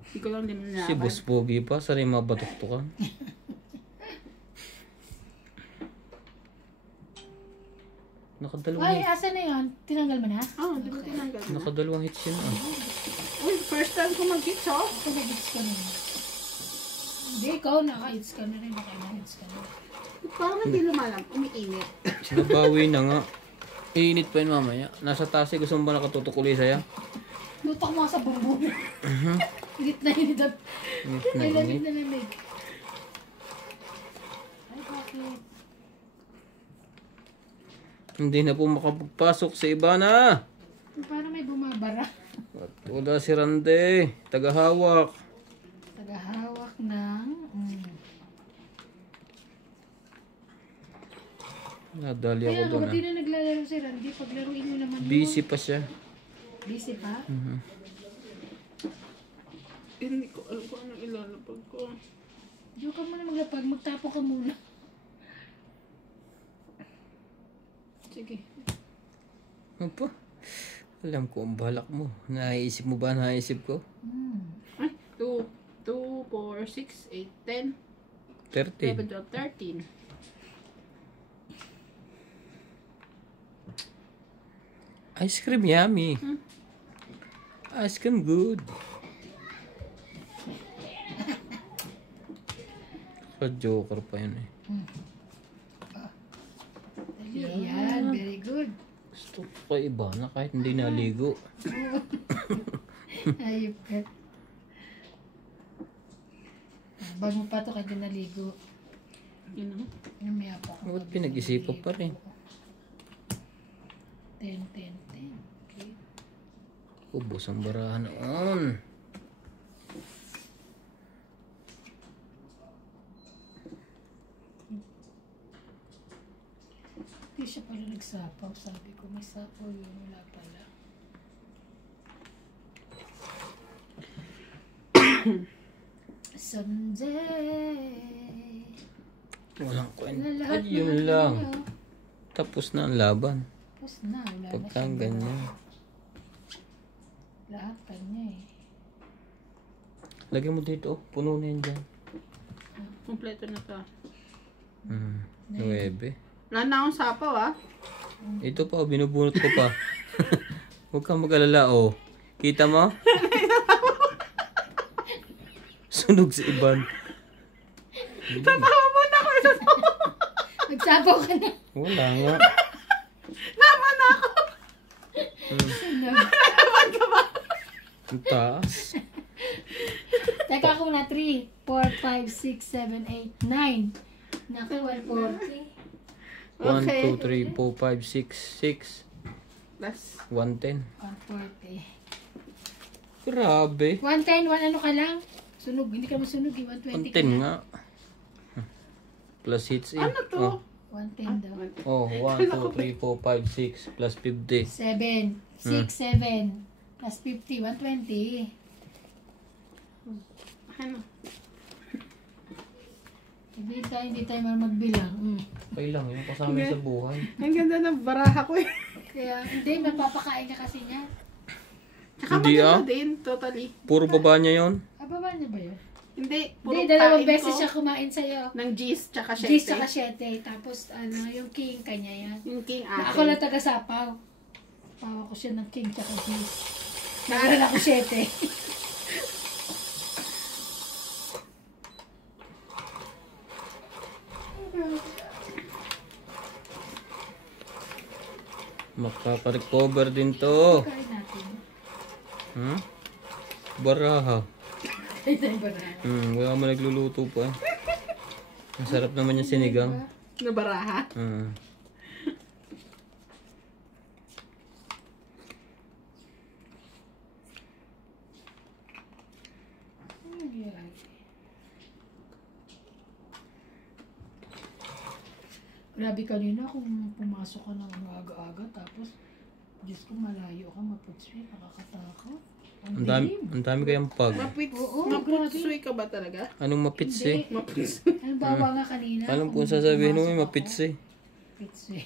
Hindi ko lang din nilaban. Si Boss Pogi pa, sarili mabatok-tokan. Nakadalawang Ay, hits. asa na yun? Tinanggal mo na? Oo, di ba tinanggal na? Nakadalawang hits yun. Uy, first time ko mag-hits oh. Ito na-hits ka na. Hindi, ikaw naka-hits ka na rin. Naka-hits ka na. Parang hindi lumalang. Umiinit. Nabawi na nga. Iinit pa yun mamaya. Nasa taas gusto mo ba nakatutukuli sa'yo? Lutok mo sa bumbong. Init na init at Init na ay lamig init. na lamig. Ay, bakit? Hindi na po makapagpasok sa iba na. Parang may bumabara. At wala si Rande. Tagahawak. Tagahawak ng... Nadali ako Kaya doon. nga, di na naglalaro si Randy. Paglaruin mo naman Busy pa siya. Busy pa? Hindi ko alam kung anong ilalapag ko. Diyo ka muna maglapag. Magtapo ka muna. Sige. Ano pa? Alam ko ang balak mo. Naiisip mo ba? Naiisip ko? Ay, 2, 4, 6, 8, 10, 13. 11, 12, 13. Ice cream yummy. Ice cream good. Joker pa yun eh. Yan, very good. Gusto ko kay iba na kahit hindi naligo. Ayop ka. Bago pa to kaya naligo. Yun o. Namaya pa ako. Ba't pinag-isipan pa rin? 10, 10, 10. Okay. Ubos ang barahan noon. Hindi siya pala nagsapaw. Sabi ko, may sapaw yun. Wala pala. Someday. Walang kwenta. Lahat Yun lang. Tapos na ang laban. Tapos na. Wala na Pagka siyang ganyan. lahat kanya eh. Lagyan mo dito. Puno na yan dyan. Kompleto na to. 9. Wala na akong sapaw ah. Ito pa, binubunot ko pa. Huwag kang mag-alala, oh. Kita mo? Sunog si Iban. Sapaw mo na ako. Nagsapaw ka na. Wala nga. Naman ako. Naman ka ba? Ang taas. Teka ako na 3, 4, 5, 6, 7, 8, 9. Naku, 140. 1, Okay. 2, 3, 4, 5, 6, 6. Plus. 110. 140. Grabe. 110, ano ka lang? Sunog, hindi ka masunog eh. 120 ka 110 na. nga. Plus hits eh. Ano to? 110 daw. Oh, 1, 2, 3, 4, 5, 6. Plus 50. 7, 6, 7. Plus 50, 120. Ano? Hindi tayo magbilang. Okay lang, yung kasama sa buhay. Ang ganda ng baraha ko eh. Kaya, hindi, mapapakain ka kasi niya. Tsaka Hindi, maganda ah. din, totally. Puro baba niya yon. Baba niya ba yun? Hindi, puro Hindi, dalawang kain beses ko siya kumain sa'yo. ng G's tsaka Gis 7. saka 7. Tapos, yung king kanya yan. Yung king Na ate. ako lang taga-sapaw. Pawa ko siya ng king tsaka gis. Naaral ako 7. Makaka-recover din to. Kain natin. Baraha. Kain tayo ba na? Wala mo nagluluto pa. Ang sarap naman yung sinigang. Na baraha. Grabe kanina kung pumasok ka ng aga-aga tapos Diyos ko malayo ka maputswi, nakakatakot. Ang dami kayang pag. Maputsoy ka ba talaga? Anong mapits eh? Maputs. Ang bawa nga kanina. Alam kung kung sasabihin mo pumasok may ako, mapits eh. Pitswi.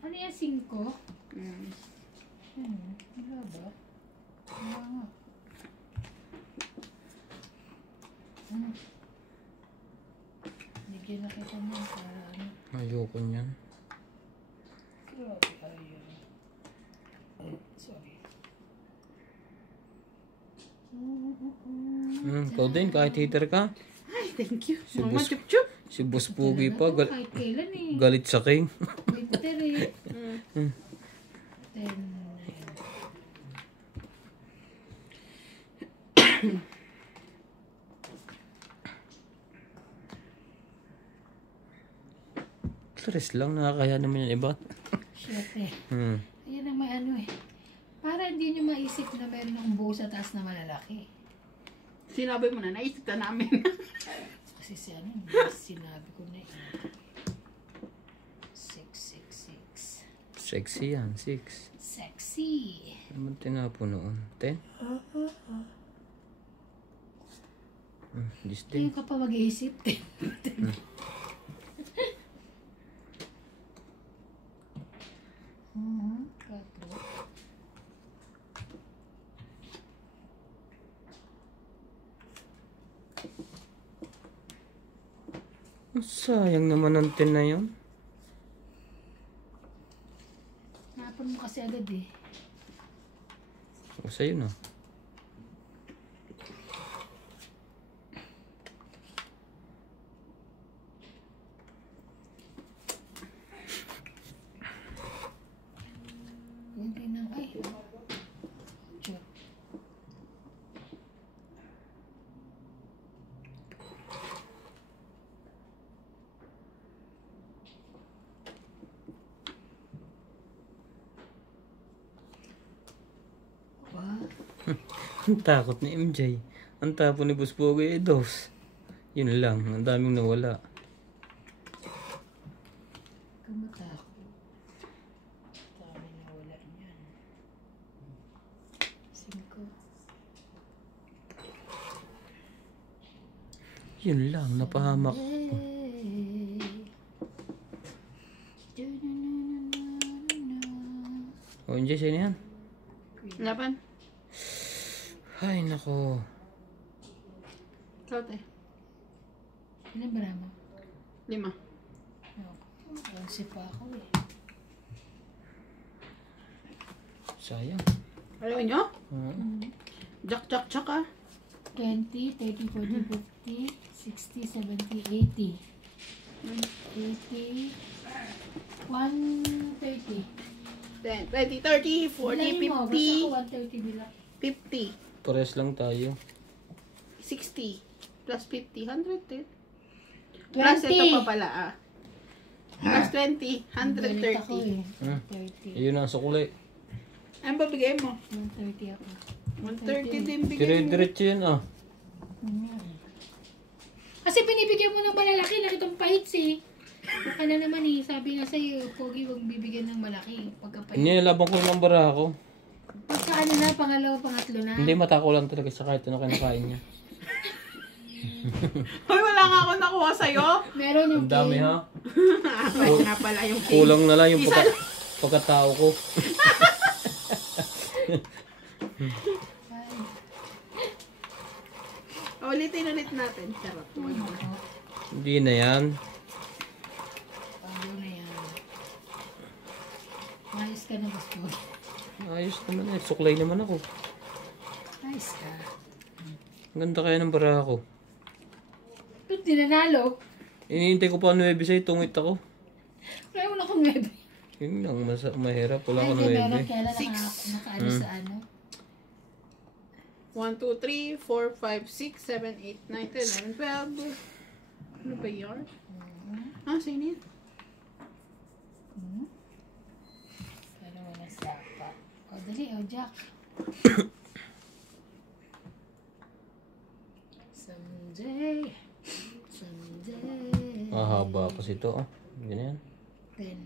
Ano yan, 5? Wala ba? Wala nga. Bigyan na kita mo para ano. Ayoko niyan. Grabe kayo. Sorry. Ikaw din, kahit hater ka. Ay, thank you. Si Mama Bus- Chup Chup. Si Boss Pugi pa, Kahit kailan eh. galit sa king. Winter eh. 10. Stress lang, nakakaya naman yung iba. Siyempre. Hmm. Ayan ang may ano eh. Para hindi nyo maisip na meron akong buo sa taas na malalaki. Sinabi mo na, naisip na namin. Kasi si ano, sinabi ko na eh. 666. Sexy yan, 6. Sexy. Ano ba tinapo noon? 10? This Ngayon day. ka pa mag-iisip. Katro. Sayang naman ang 10 na yun. Napon mo kasi agad eh. O sa'yo na. Hindi na. Ay. Diyo. Wow. Ang takot ni MJ. Ang tapo ni Boss Pogi eh, dos. Yun lang, ang daming nawala. kang matakot. Dami na wala niyan. 5. Yun lang, napahamak. O, enjoy sa'yo na yan. Laban. Ay, nako. Ikaw, te. Ilan ba naman? 5. 11 pa ako eh. Sayang. Ayaw nyo? Oo. Jack ah. 20, 30, 40, 50, 60, 70, 80. 80, 130. 10, 20, 30, 40, Bilangin mo, 50, basta ako 130 bilang. 50, Pares lang tayo. 60, plus 50, 100 eh. Plus ito pa pala ah. Plus 20, Galit ako 130. eh. Hmm. 30. Ayun ang sukulay. Ano ba bigay mo? 130 ako. 130 din bigay mo. Dire-diretso yan ah. Kasi binibigyan mo ng malalaki, nakitang pahit eh. Ano naman eh, sabi nga sa'yo, Pogi, huwag bibigyan ng malaki. Pagkapahit. Nilalaban ko yung bara ako. Pagka ano na, pangalawa, pangatlo na. Hindi, matako lang talaga sa kahit ano kinakain niya. Hoy, wala nga ako nakuha sa'yo. Meron yung Ang dami cake. ha. Wala nga pala yung cake. Kulang na lang yung Isa lang. pagkatao ko. Ulitin natin. Charot. Hindi na yan. Ano na yan. Ayos ka na, Boss Pogi. Ayos naman eh. Suklay naman ako. Ayos ka. Ang ganda kaya ng bara ako. Ba't di nanalo? Iniintay ko pa 9 sa'yo. Tungit ako. Wala mo na akong 9. Yun lang. Mahirap. Wala Ay, ko hindi, meron 9. kaya lang nakaano sa ano. 1, 2, 3, 4, 5, 6, 7, 8, 9, 10, 11, 12. Ano ba yun? Ah, sino yun? Ano mo na sapa. O, dali, o, Jack. Someday. Haba kasi ito. Oh. Ganyan. 10.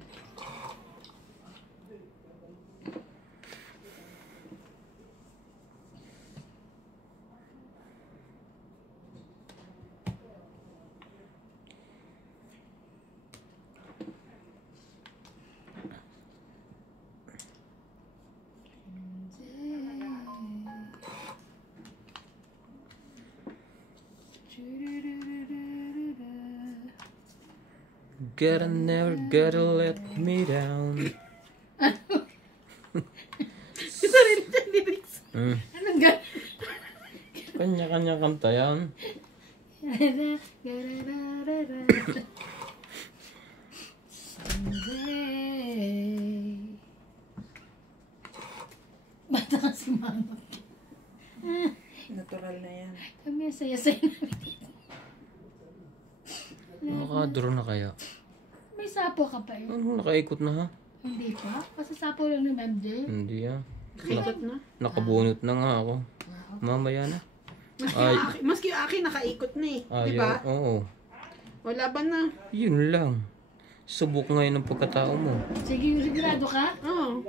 Gotta never gotta let me down. Sarili niya lyrics. Anong gano'n? Kanya-kanya kanta yan. Someday. Bata ka si Mama. Natural na yan. Kami ang saya-saya namin. Naka-draw na kaya. May sapo ka pa yun. Ano, nakaikot na ha? Hindi pa? Kasi sapo lang ni MJ. Hindi ah. Kaikot na. Nakabunot na nga ako. Mamaya na. Ay. Maski yung akin nakaikot na eh. Ayaw. Diba? Oo. Wala ba na? Yun lang. Subok ngayon ng pagkatao mo. Sige, sigurado ka? Oo.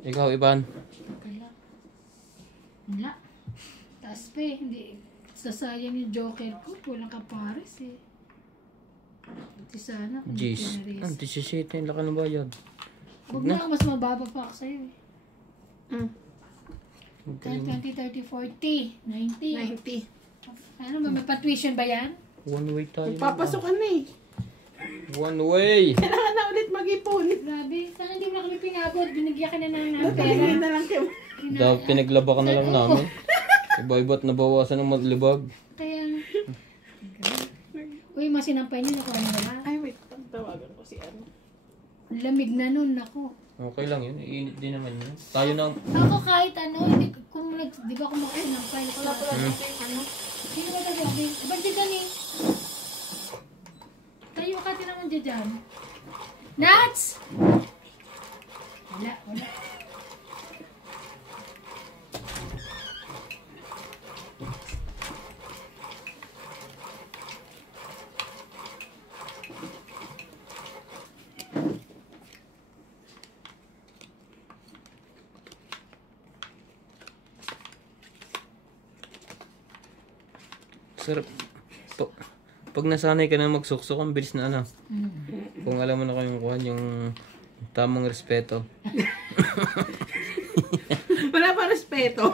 Ikaw, Ivan. Wala. Wala. Taas pa eh. Hindi. Sasayang yung joker ko. Walang kapares eh. Buti sana. kung hindi Jeez. pinaris. Ang 17 yung laki ng bayad. Huwag na ako. Mas mababa pa ako sa'yo eh. 10, 20, 30, 40, 90. 90. Ano ba? May pa-tuition ba yan? One way tayo. Papasok ka na eh. One way. Kailangan na ulit mag-ipon. Grabe. Sana hindi mo na kami pinabot. Binigyan ka na ng pera. Pagkakilin na lang kayo. Pinaglaba ka na lang namin. Iba-iba't nabawasan ng maglibag. Kaya, uy, masinampay niyo. Nakuha na wala. Ay, wait. Tawagan ko si ano. Lamig na nun. Ako. Okay lang yun. Iinit din naman yun. Tayo nang... Ako kahit ano, hindi, di ba kumakain ng file ko? Wala pala dito yung ano. Sino ba tabi? Ba't di gani? Tayo ka naman dyan. Nuts! Wala. Sarap. Pa- pag nasanay ka na magsuksok, ang bilis na ano. Kung alam mo na kung kuhan yung tamang respeto. Wala pa respeto.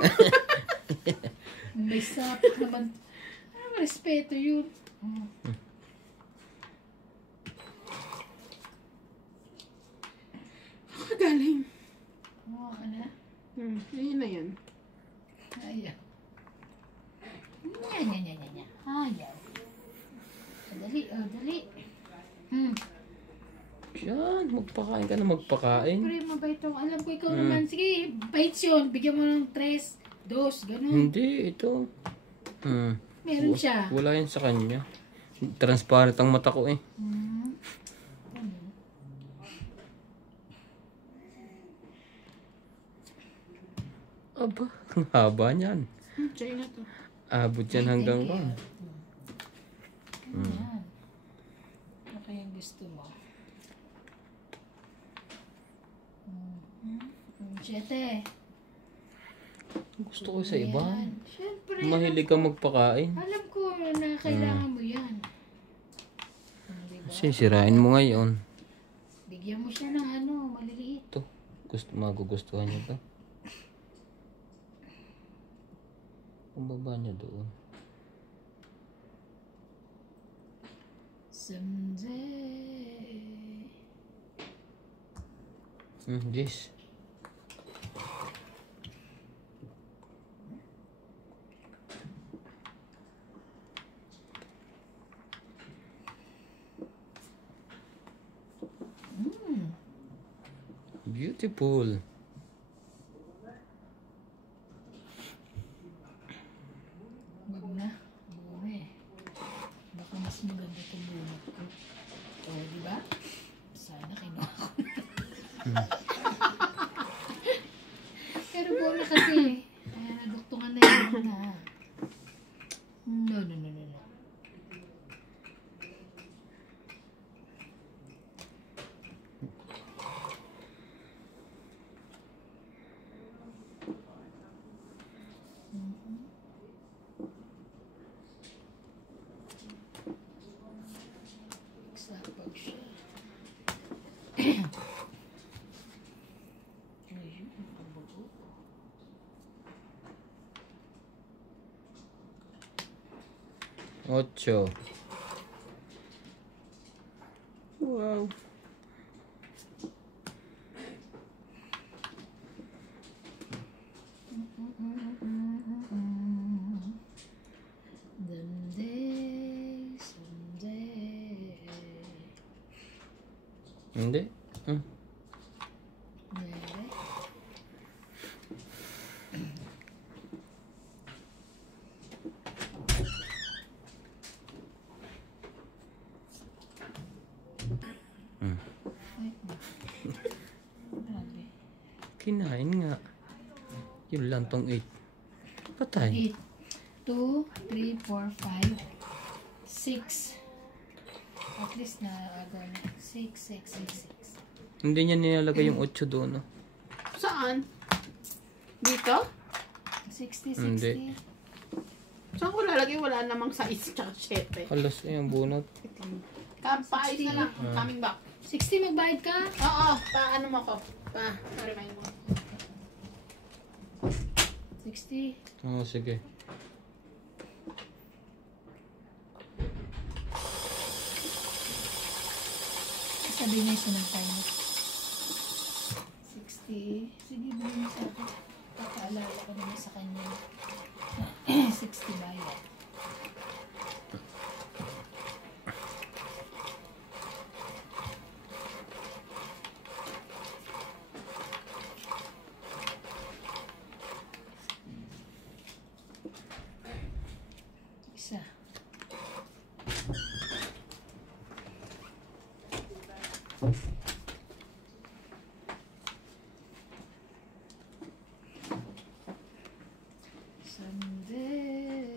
May sapit naman. Ano respeto yun? Galing. Oo, ano? Ayun na yan. Ayan. Yan. Ayan. Dali, dali. Yan, magpakain ka na magpakain. Pre, mabait ako. Alam ko ikaw naman. Sige, bait yun. Bigyan mo ng 3, 2, ganun. Hindi, ito. Meron siya. Wala yan sa kanya. Transparent ang mata ko eh. Aba, ang haba niyan. Sa'yo na to. Abot yan hanggang ba? Ayan. Ano kayang gusto mo? 7. Gusto ko sa iba. Ayan. Siyempre. Mahilig kang magpakain. Alam ko na kailangan mo yan. Diba? Sisirain mo ngayon. Bigyan mo siya ng ano, maliliit. Ito, magugustuhan niya to. Ang baba niya doon. Someday. Yes. Beautiful. Wag na. Bumi. Baka mas maganda itong bunot ko. O, di ba? Sana kinuha ko. Pero buo na kasi. Kaya naduktungan na yun na. No. Sapag siya. Ayun, ang bago. Ocho. Wow. Someday. Hindi. Meron. Grabe. Kinain nga. Yun lang tong 8. Patay. 8, 2, 3, 4, 5, 6. At least na agad na. 6, 6, 6, 6. Hindi niya nilalagay yung 8 doon. No? Saan? Dito? 60, 60. Hindi. Saan ko lalagay? Wala namang 6 tsaka 7. Halos yung bunot. Kapaayos na lang. Coming back. 60 magbayad ka? Oo, paano mo ko? Pa-remind mo. 60. Oo, sige. Sabihin niya siya ng time. 60. Sige, bilhin mo sa akin. Papaalala ko naman sa kanya. 60 bayad. Isa. Someday.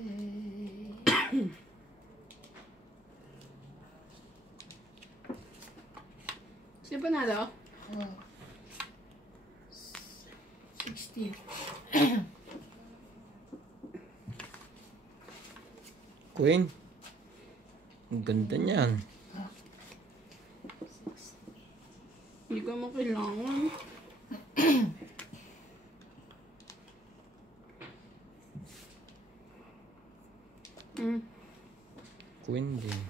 Sino panalo? Oh. 60. Queen. Ang ganda niyan. Hindi ko mo kailangan. Queen din.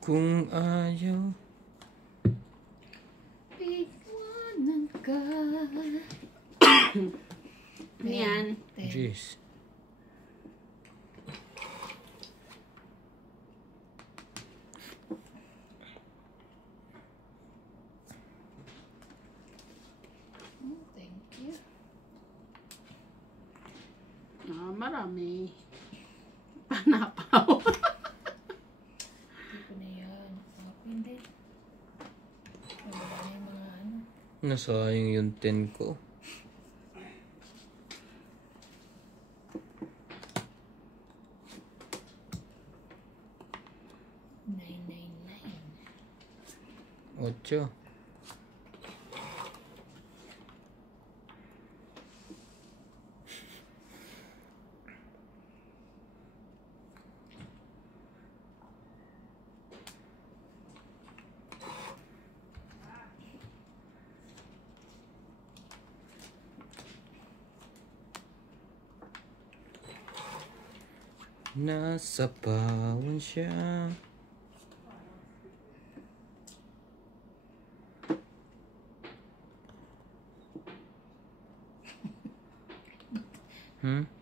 Kung ayaw. Iwanan ka. Yan. Jeez. Thank you. Marami. Panapaw. Hindi ko na yan. Open din. Wala na yung mga ano. Nasayang yung 10 ko. Ocho. Nasa pawan siya.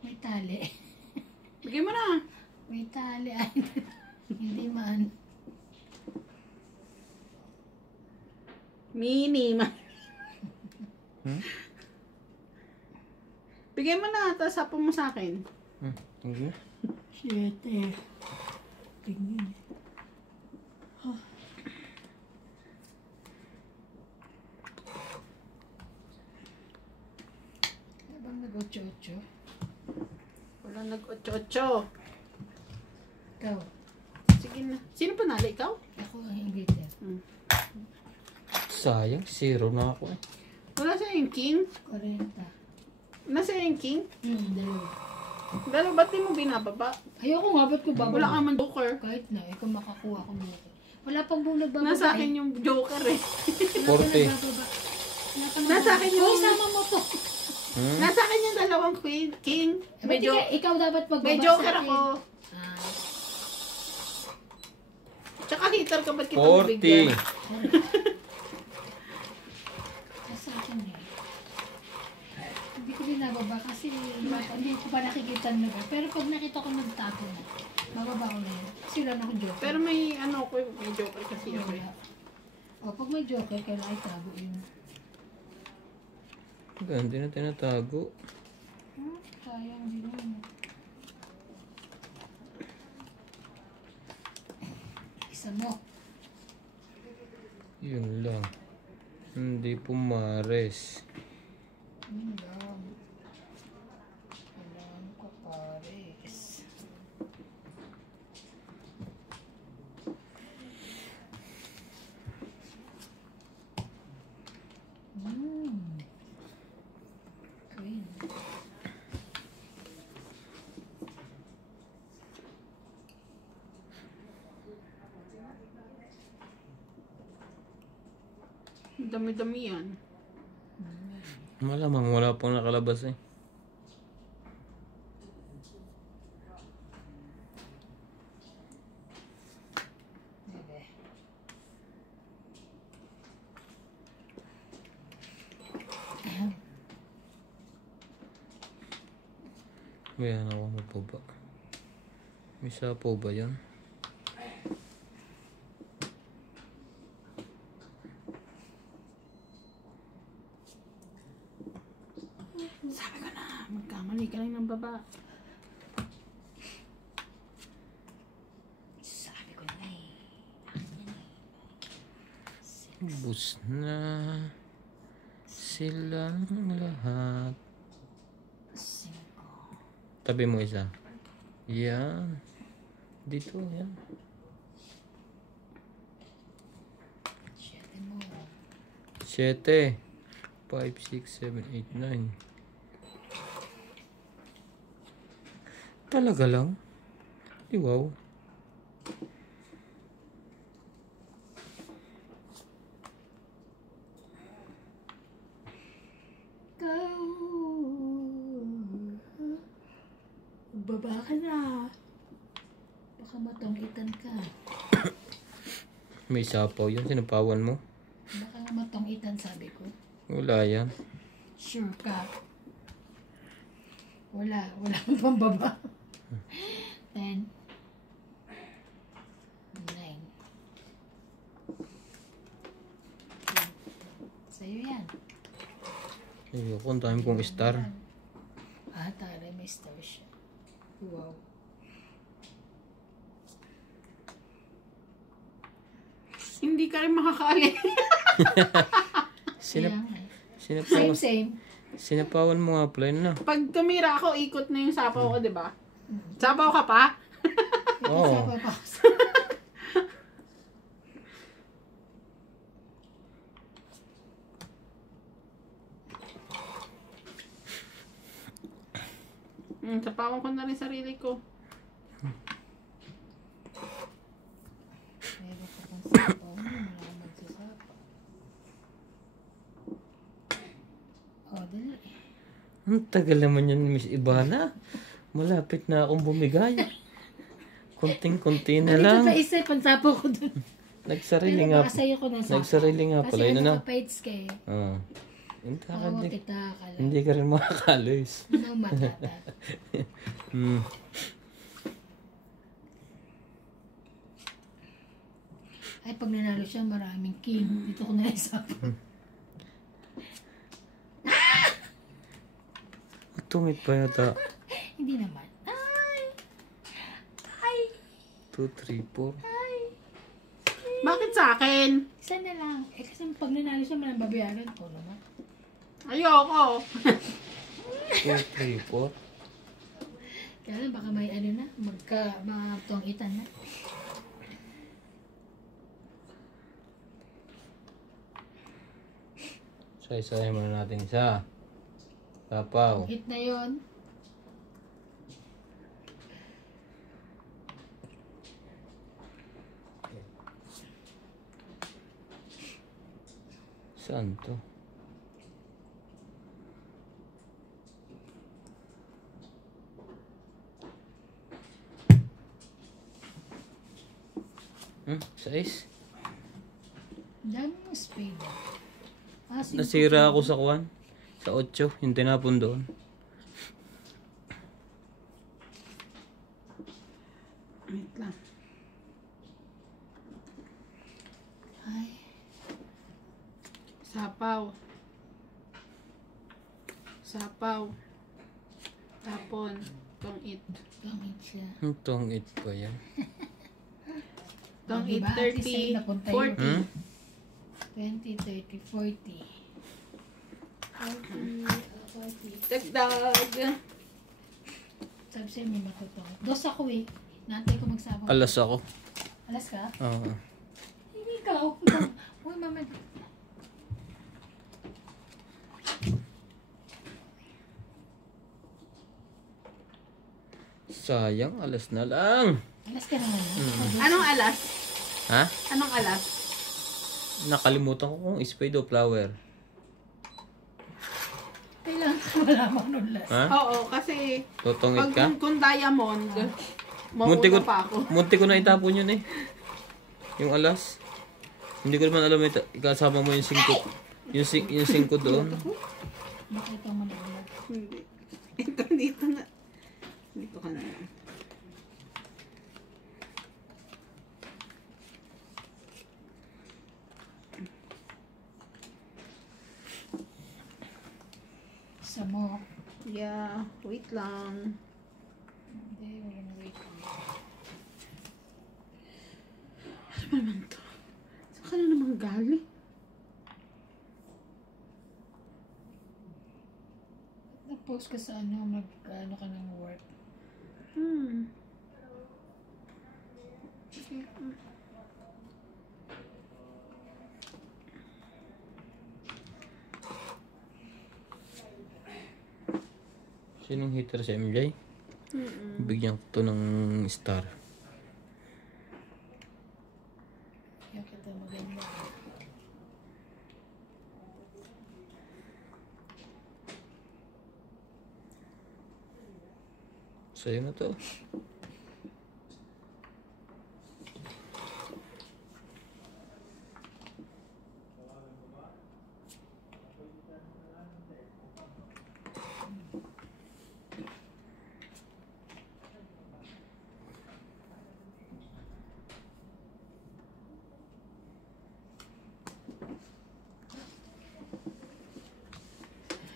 May tali. Bigay mo na. May tali. Ay, hindi man. Mini man. Bigay mo na. Tapos sapo mo sa akin. Okay. 7. Tingin. Ano bang nag-8-8? Wala nag-8-8. Ikaw. Sige na. Sino panalo? Ikaw? Ako ang ingleter. Sayang, 0 na ako eh. Wala sa yung king? 40. Nasa yung king? Dalawa. Dalawa, ba't di mo binababa? Ayoko nga, ba't ko bababa? Wala ka man joker. Kahit na, ikaw makakuha ko dito. Wala pang buong nagbababa. Nasa akin yung joker eh. 40. Nasa akin yung... Uy, sama mo to. Nasa akin yung dalawang queen, king. Ba't ikaw dapat magbaba May sa joker akin? ako. Tsaka hitter ka, ba't kita 40. bibigyan? Sa akin eh. Hindi ko binababa kasi hindi ko pa nakikita na ba. Pero pag nakita ko nagtapo na, bababa ko na yun. Kasi wala na akong joker. Pero may ano ko, may joker kasi ako eh. O, pag may joker, kailangan itago yun. Ganda na tinatago. Sayang din yun. Isa mo. Yun lang. Hindi pumares. Yun lang. Kailangan ko pares. Queen. Dami-dami yan. Malamang wala pang nakalabas eh. Bebe. May ano mo po ba? May sapo ba yan? Sabi ko na, magkamali ka lang ng baba. Sabi ko na eh. Ubus na silang lahat. 5. Tabi mo isa. Yan. Dito, yan. 7 mo. 7. 5, 6, 7, 8, 9. Talaga lang? Di wow. Baba ka na. Baka matongitan ka. May sapaw yun. Sinapawan mo? Baka matongitan, sabi ko. Wala yan. Sure ka. Wala akong pambaba. 10. 9. Sa'yo yan. Ayoko, ang dami kong star. Ah, taray, may star siya. Wow. Hindi ka rin makakaali. Kaya nga eh. Sinapawan, Same. sinapawan mo nga pala yun na. Pag tumira ako, ikot na yung sapaw ko, di ba? Sapaw ka pa? Oo. Isa pa. Sapawan ko na rin sarili ko. Meron ka pang sapaw mo. Wala kang magsasapaw. Oh, dali. Ang tagal naman yan, Miss Ivana. Malapit na akong bumigay. Konting-konti na Dito lang. pa isa, pansapaw ko dun. Nagsarili Pero nga. baka sa'yo ko na sapaw. Nagsarili nga pala. Kasi Yun ano na. ka paits ka eh. Ah. Hindi ka, Tawa kita ka lang. hindi ka rin makakalis. No matata. Hmm. Ay, pag nanalo siya, maraming king. Dito ko na isapaw. Tungit pa yata. Hindi naman. Ay! Ay! 2, 3, 4. Ay! Bakit sa akin? Isa na lang. Eh, kasi pag nanalo siya, malang babayaran ko naman. Ayoko. 2, 3, 4. Kaya lang, baka may ano na, magtuwang-itan na. So, isahin muna natin isa. Sapaw. Hit na yon. Saan to? Sais? Dami ng spade. Ah, Nasira ako sa kwan. Sa 8. Yung tinapon doon. Wait lang. Ay, Sapaw. Sapaw. Tapon. Tong-it. gamit siya. Itong 8 pa yan. Tong-it Diba? At least sa'yo 30. napunta 40. Hmm? 20, 30, 40. 40. Dagdag. Sabi sa'yo may matutong. Dos ako eh. Nantay ko magsabaw. Alas ako. Alas ka? Oo. Hindi ikaw. Ikaw. Uy, mama. Sayang, alas na lang. Alas ka naman. Anong alas? Ha? Anong alas? Nakalimutan ko kung spade o flower. Kailangan ko malaman nun last. Ha? Oo, kasi Totongit pag ka? kung diamond, Munti ko, mauna pa ako. munti ko na itapon yun eh. Yung alas. Hindi ko naman alam ikasama mo yung 5. Yung 5 doon. Bakit ito malaman? Hindi. Ito, dito na. Dito ka na. Isa mo. Yeah, wait lang. Hindi, walang wait. Ano ba naman to? Saan ka na naman galing? Nag-post ka sa ano, ano ka ng work. Sinong hitter si MJ? Bigyan ko to ng star. Kaya kita maganda. Sa'yo na to.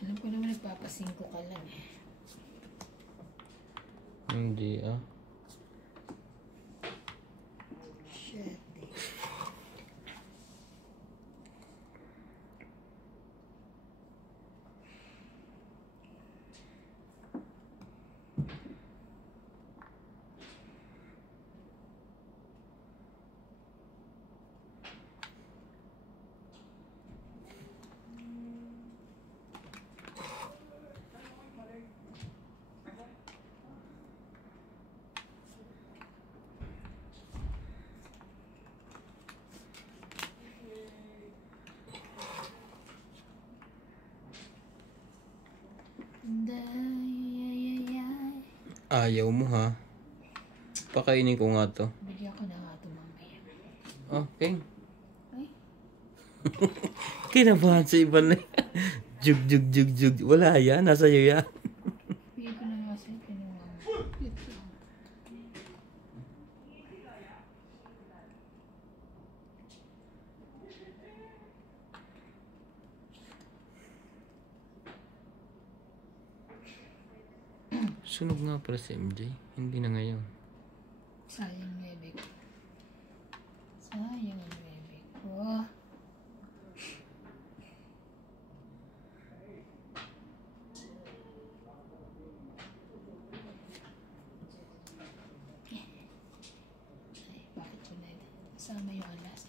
Alam ko naman nagpapasingko ka lang eh. Hindi ah. Shit. Ayaw mo ha. Pakainin ko nga to. Bigyan ko na nga ito mamaya. Okay. Ay, Kinabahan sa iba na. Jug, jug, jug, jug. Wala yan. Nasa iyo yan. bigyan ko na nga sa'yo. Kinuha mo. Sunog nga para si MJ. Hindi na ngayon. Sayang bebe ko. Sayang ang bebe ko. Ay, bakit ko na ito? Kasama yung alas.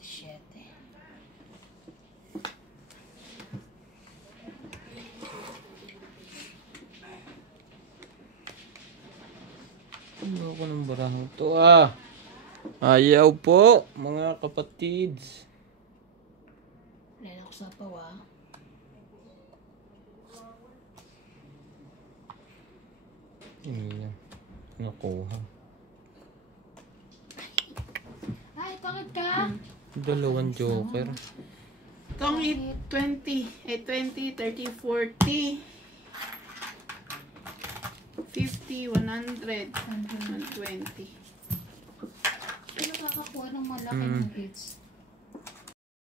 Shit eh. Ano ako ng barahang to ah. Ayaw po mga kapatids. Wala na ako sa pawa. Hindi na. Nakuha. Ay, bakit ka? Dalawang joker. Itong 20, 30, 40, 50, 100, 120. Sino kakakuha ng malaki ng hits?